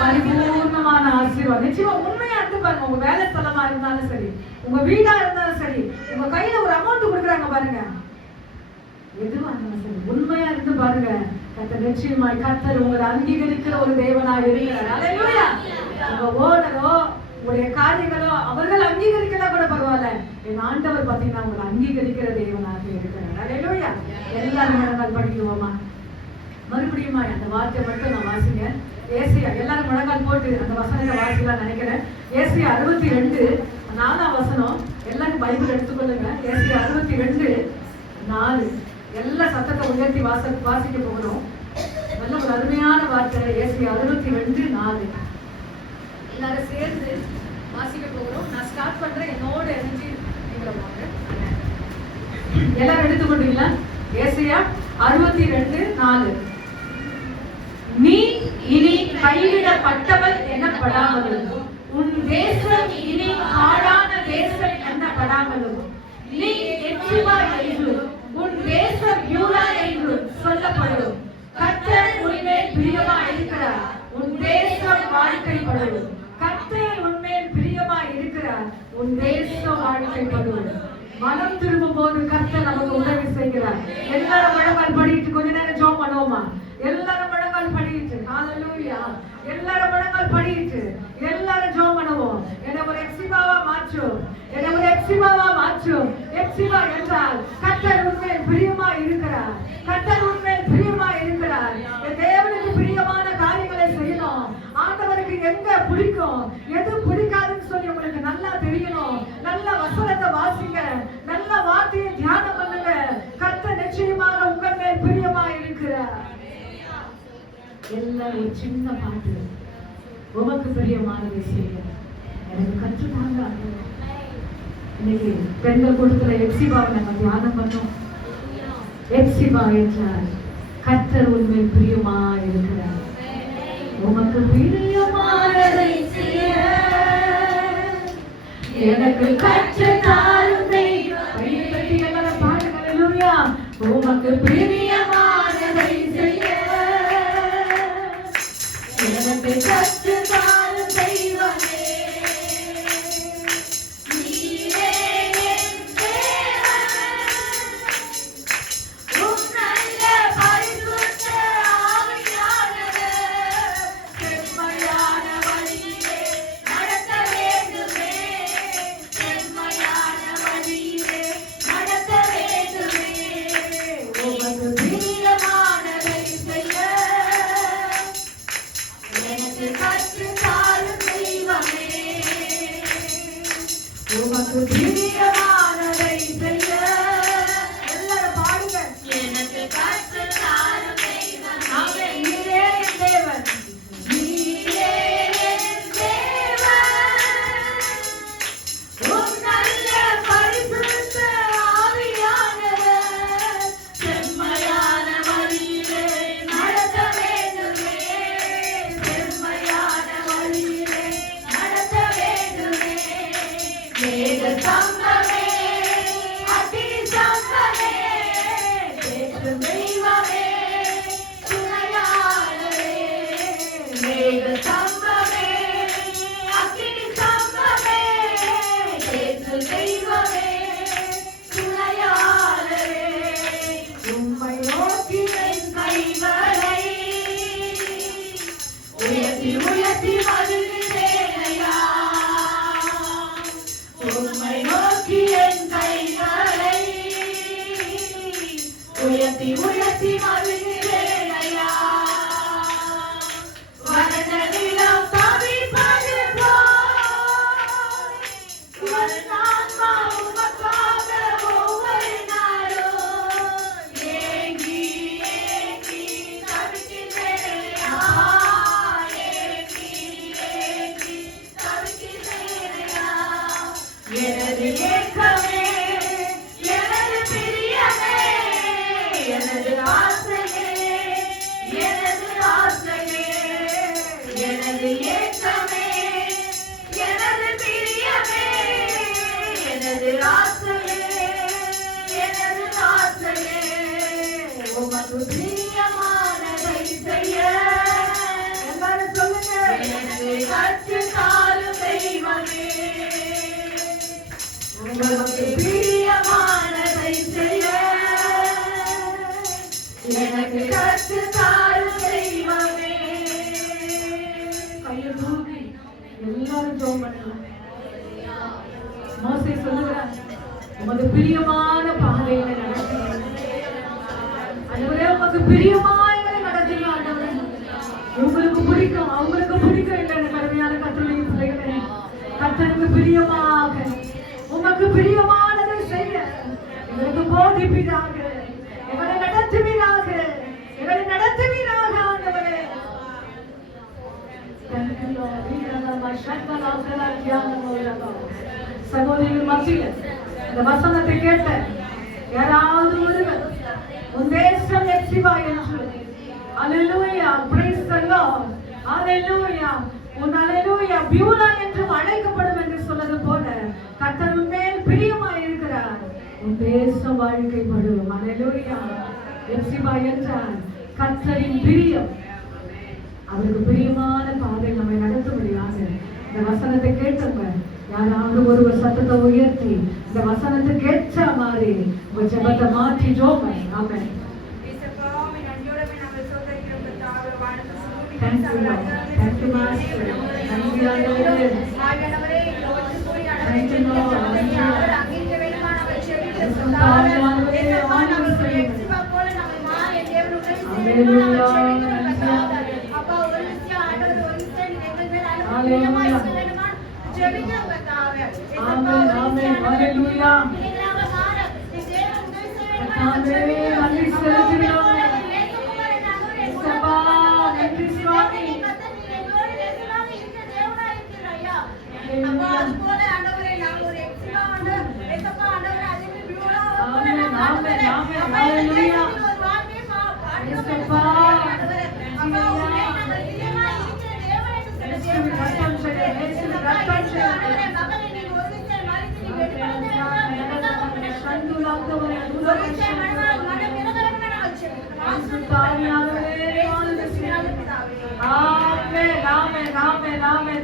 பரிபூர்ணமான ஆசீர்வாதம். நிச்சயமா உண்மையா இருந்து பாருங்க. உங்க வேலை ஸ்தலமா இருந்தாலும் சரி, உங்க வீடா இருந்தாலும் சரி, உங்க கையில ஒரு அமௌண்ட் கொடுக்குறாங்க பாருங்க, எதுவா இருந்தாலும் சரி, உண்மையா இருந்து பாருங்க. கர்த்தர் நிச்சயமாய் கர்த்தர் உங்களை அங்கீகரிக்கிற ஒரு தேவனாக இருக்கிறார். அல்லேலூயா. உங்க ஓனரோ உங்களுடைய காரியங்களோ அவர்கள் அங்கீகரிக்கலாம் கூட பரவாயில்ல, என் ஆண்டவர் பாத்தீங்கன்னா உங்களை அங்கீகரிக்கிற தேவனாக இருக்கிறார். அல்லேலூயா. எல்லாரும் முழங்கால் படிக்குவோமா? மறுபடியுமா அந்த வார்த்தை மட்டும் நான் வாசிங்க. ஏசியா எல்லாரும் முழங்கால் போட்டு அந்த வசனத்தை வாசிக்கலாம் நினைக்கிறேன். ஏசியா 62 4ஆம் வசனம். எல்லாரும் பைபிள் எடுத்துக்கொள்ளுங்க. ஏசியா 62:4. எல்லா சத்தத்தை உயர்த்தி வாசிக்க போகிறோம். நல்ல ஒரு அருமையான வார்த்தை. ஏசியா 62:4. எல்லாரும் சேர்ந்து வாசிக்க போகிறோம். நான் ஸ்டார்ட் பண்றேன். என்னோட எனர்ஜி நீங்க வாங்க. எல்லாரும் எடுத்துக்கொண்டீங்களா? ஏசியா 62:4. நீ இனி கைவிடப்பட்டவள் எனப்படாமல் உன் தேசம் இனி ஆடான தேசம் சொல்லப்படும். நீ எப்சிபா என்று உன் தேசம் யூதா என்று சொல்லப்படும். கர்த்தர் உன்மேல் பிரியமாய் இருக்கிறார், உன் தேசம் வாழ்க்கைப்படும். கர்த்தர் உன்மேல் பிரியமாய் இருக்கிறார், உன் தேசம் வாழ்க்கைப்படும். மனம் திரும்பும் போது கர்த்தர் நமக்கு உதவி செய்கிறார். எல்லாரும் முழங்கால் படிட்டு கொஞ்ச நேரம் ஜெபம் பண்ணுவோமா? எல்லாரும் முழங்கால் படிட்டு, ஹalleluya. எல்லாரும் முழங்கால் படிட்டு எல்லாரும் ஜெபம் பண்ணுவோம். என்ன ஒரு எப்சிபாவா மாற்று, என்ன ஒரு எப்சிபாவா மாற்று. எப்சிபா என்றால் கர்த்தர் உன்மேல் பிரியமாய் இருக்கிறார், கர்த்தர் உன்மேல் பிரியமாய் இருக்கிறார். தேவனுக்கு பிரியமான காரியங்களை செய்யணும். ஆண்டவருக்கு எங்க பிடிக்கும் எது பிடிக்காதுன்னு சொல்லி உங்களுக்கு நல்லா தெரியணும். நல்ல வசனத்தை வாசிங்க, நல்ல வார்த்தையை தியானம் பண்ணுங்க. கர்த்தர் நிச்சயமாக உங்கள் மேல் பிரியமாய் இருக்கிறார். எல்லாரும் ஒரு சின்ன பாட்டு, உமக்கு பிரியமானதை செய்ய எனக்கு கற்றுத்தாங்க. இன்னைக்கு பெண்கள் கூட்டத்துல எப்சிபாவை நம்ம தியானம் பண்ணோம். எப்சிபா என்றால் கர்த்தர் உண்மையில் பிரியமாய் இருக்கிறார். உமக்கு பிரியமானதை செய்ய எனக்கு கற்றுத்தாரும் தெய்வம். எல்லாரும் பாடுங்க, ஹalleluya. உமக்கு பிரியமானதை செய்ய எனக்கு கற்றுத்தாரும் தெய்வமே. உமக்கு பிரியமானதை செய்ய எல்லாரும் பாடுங்க. எனக்கு கற்றுத்தாரும் தெய்வம். ஆமென். நீரே என் தேவன், நீரே என் தேவன். உம் நல்ல பரிசுத்த ஆவியானவர் செம்மையான வழியிலே நடத்த வேண்டுமே, செம்மையான வழியிலே நடத்த வேண்டுமே. மேக சம்பமே, அக்னி சம்பமே, தேற்றும் தெய்வமே, துணையாளரே. மேக சம்பமே, அக்னி சம்பமே, தேற்றும் தெய்வமே, துணையாளரே. உம்மை நோக்கி என் கைகளை உயர்த்தி உயர்த்தி மகிழ்கிறேனையா. உம்மை நோக்கி என் கைகளை உயர்த்தி உயர்த்தி மகிழ்கிறேனையா. வறண்ட நிலம் தவிப்பது போல் என் ஆன்மா உமக்காக ஒவ்வொரு நாளும் ஏங்கி ஏங்கி தவிக்கிறேனையா. ஏங்கி ஏங்கி தவிக்கிறேனையா. எனது ஏக்கமே, எனது பிரியமே, எனது ஆசையே, எனது ஆசையே, எனது ஏக்கமே, எனது பிரியமே, எனது ஆசையே, எனது ஆசையே. உமக்கு பிரியமானதை செய்ய எல்லாரும் சொல்லுங்க. எனக்கு கற்றுத்தாரும் தெய்வமே. உமக்கு பிரியமானதை செய்ய எனக்கு கற்றுத்தாரும் தெய்வமே. கையை தூக்கி எல்லாரும் ஜெபம் பண்ணலாம். மோசே சொல்லுகிறார், உமது பிரியமான பாதையில நடத்துங்க. ஆண்டவரே, உமக்கு பிரியமாய் நடத்துங்க. ஆண்டவரே, உங்களுக்கு பிடிக்கும், அவங்களுக்கு பிடிக்கும் இல்லைன்னு கடுமையான கர்த்தருடைய பிள்ளைகளே, கர்த்தருக்கு பிரியமாக உமக்கு பிரியமானதை செய்ய எங்களுக்கு போதிப்பீராக, எங்களை நடத்துவீராக, எங்களை நடத்துவீராக. ஆண்டவரே, சகோதரிகள் மத்தியில் இந்த வசனத்தை கேட்ட யாராவது ஒருவர் உன் தேசம் எப்சிபா என்று அல்லேலூயா, praise the Lord, அல்லேலூயா, உன் அல்லேலூயா பியூலா என்றும் அழைக்கப்படும் என்று சொன்னது போல கர்த்தர் உன்மேல் பிரியமாய் தேச வாழ்க்கைப்படுவோம். அல்லேலூயா. எப்சிபா என்றால் கர்த்தரின் பிரியம். அவருக்கு பிரியமான பாதை நம்மை நடத்தும்படியாக இந்த வசனத்தை கேட்டவங்க யாராவது ஒருவர் சத்தத்தை உயர்த்தி இந்த வசனத்துக்கு ஏற்ற மாதிரி உங்க ஜெபத்தை மாற்றி ஜோபை. ஆமென். Thank you, Lord. Thank you, Master. Thank you, Lord. Thank you, Lord.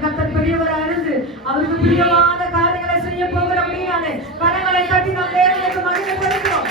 கர்த்தர் பெரியவராக இருந்து அவருக்கு பிரியமான காரியங்களை செய்ய போகிறபடியாலே கரங்களை தட்டி நாம் தேவனுக்கு மகிமை கொடுக்கிறோம்.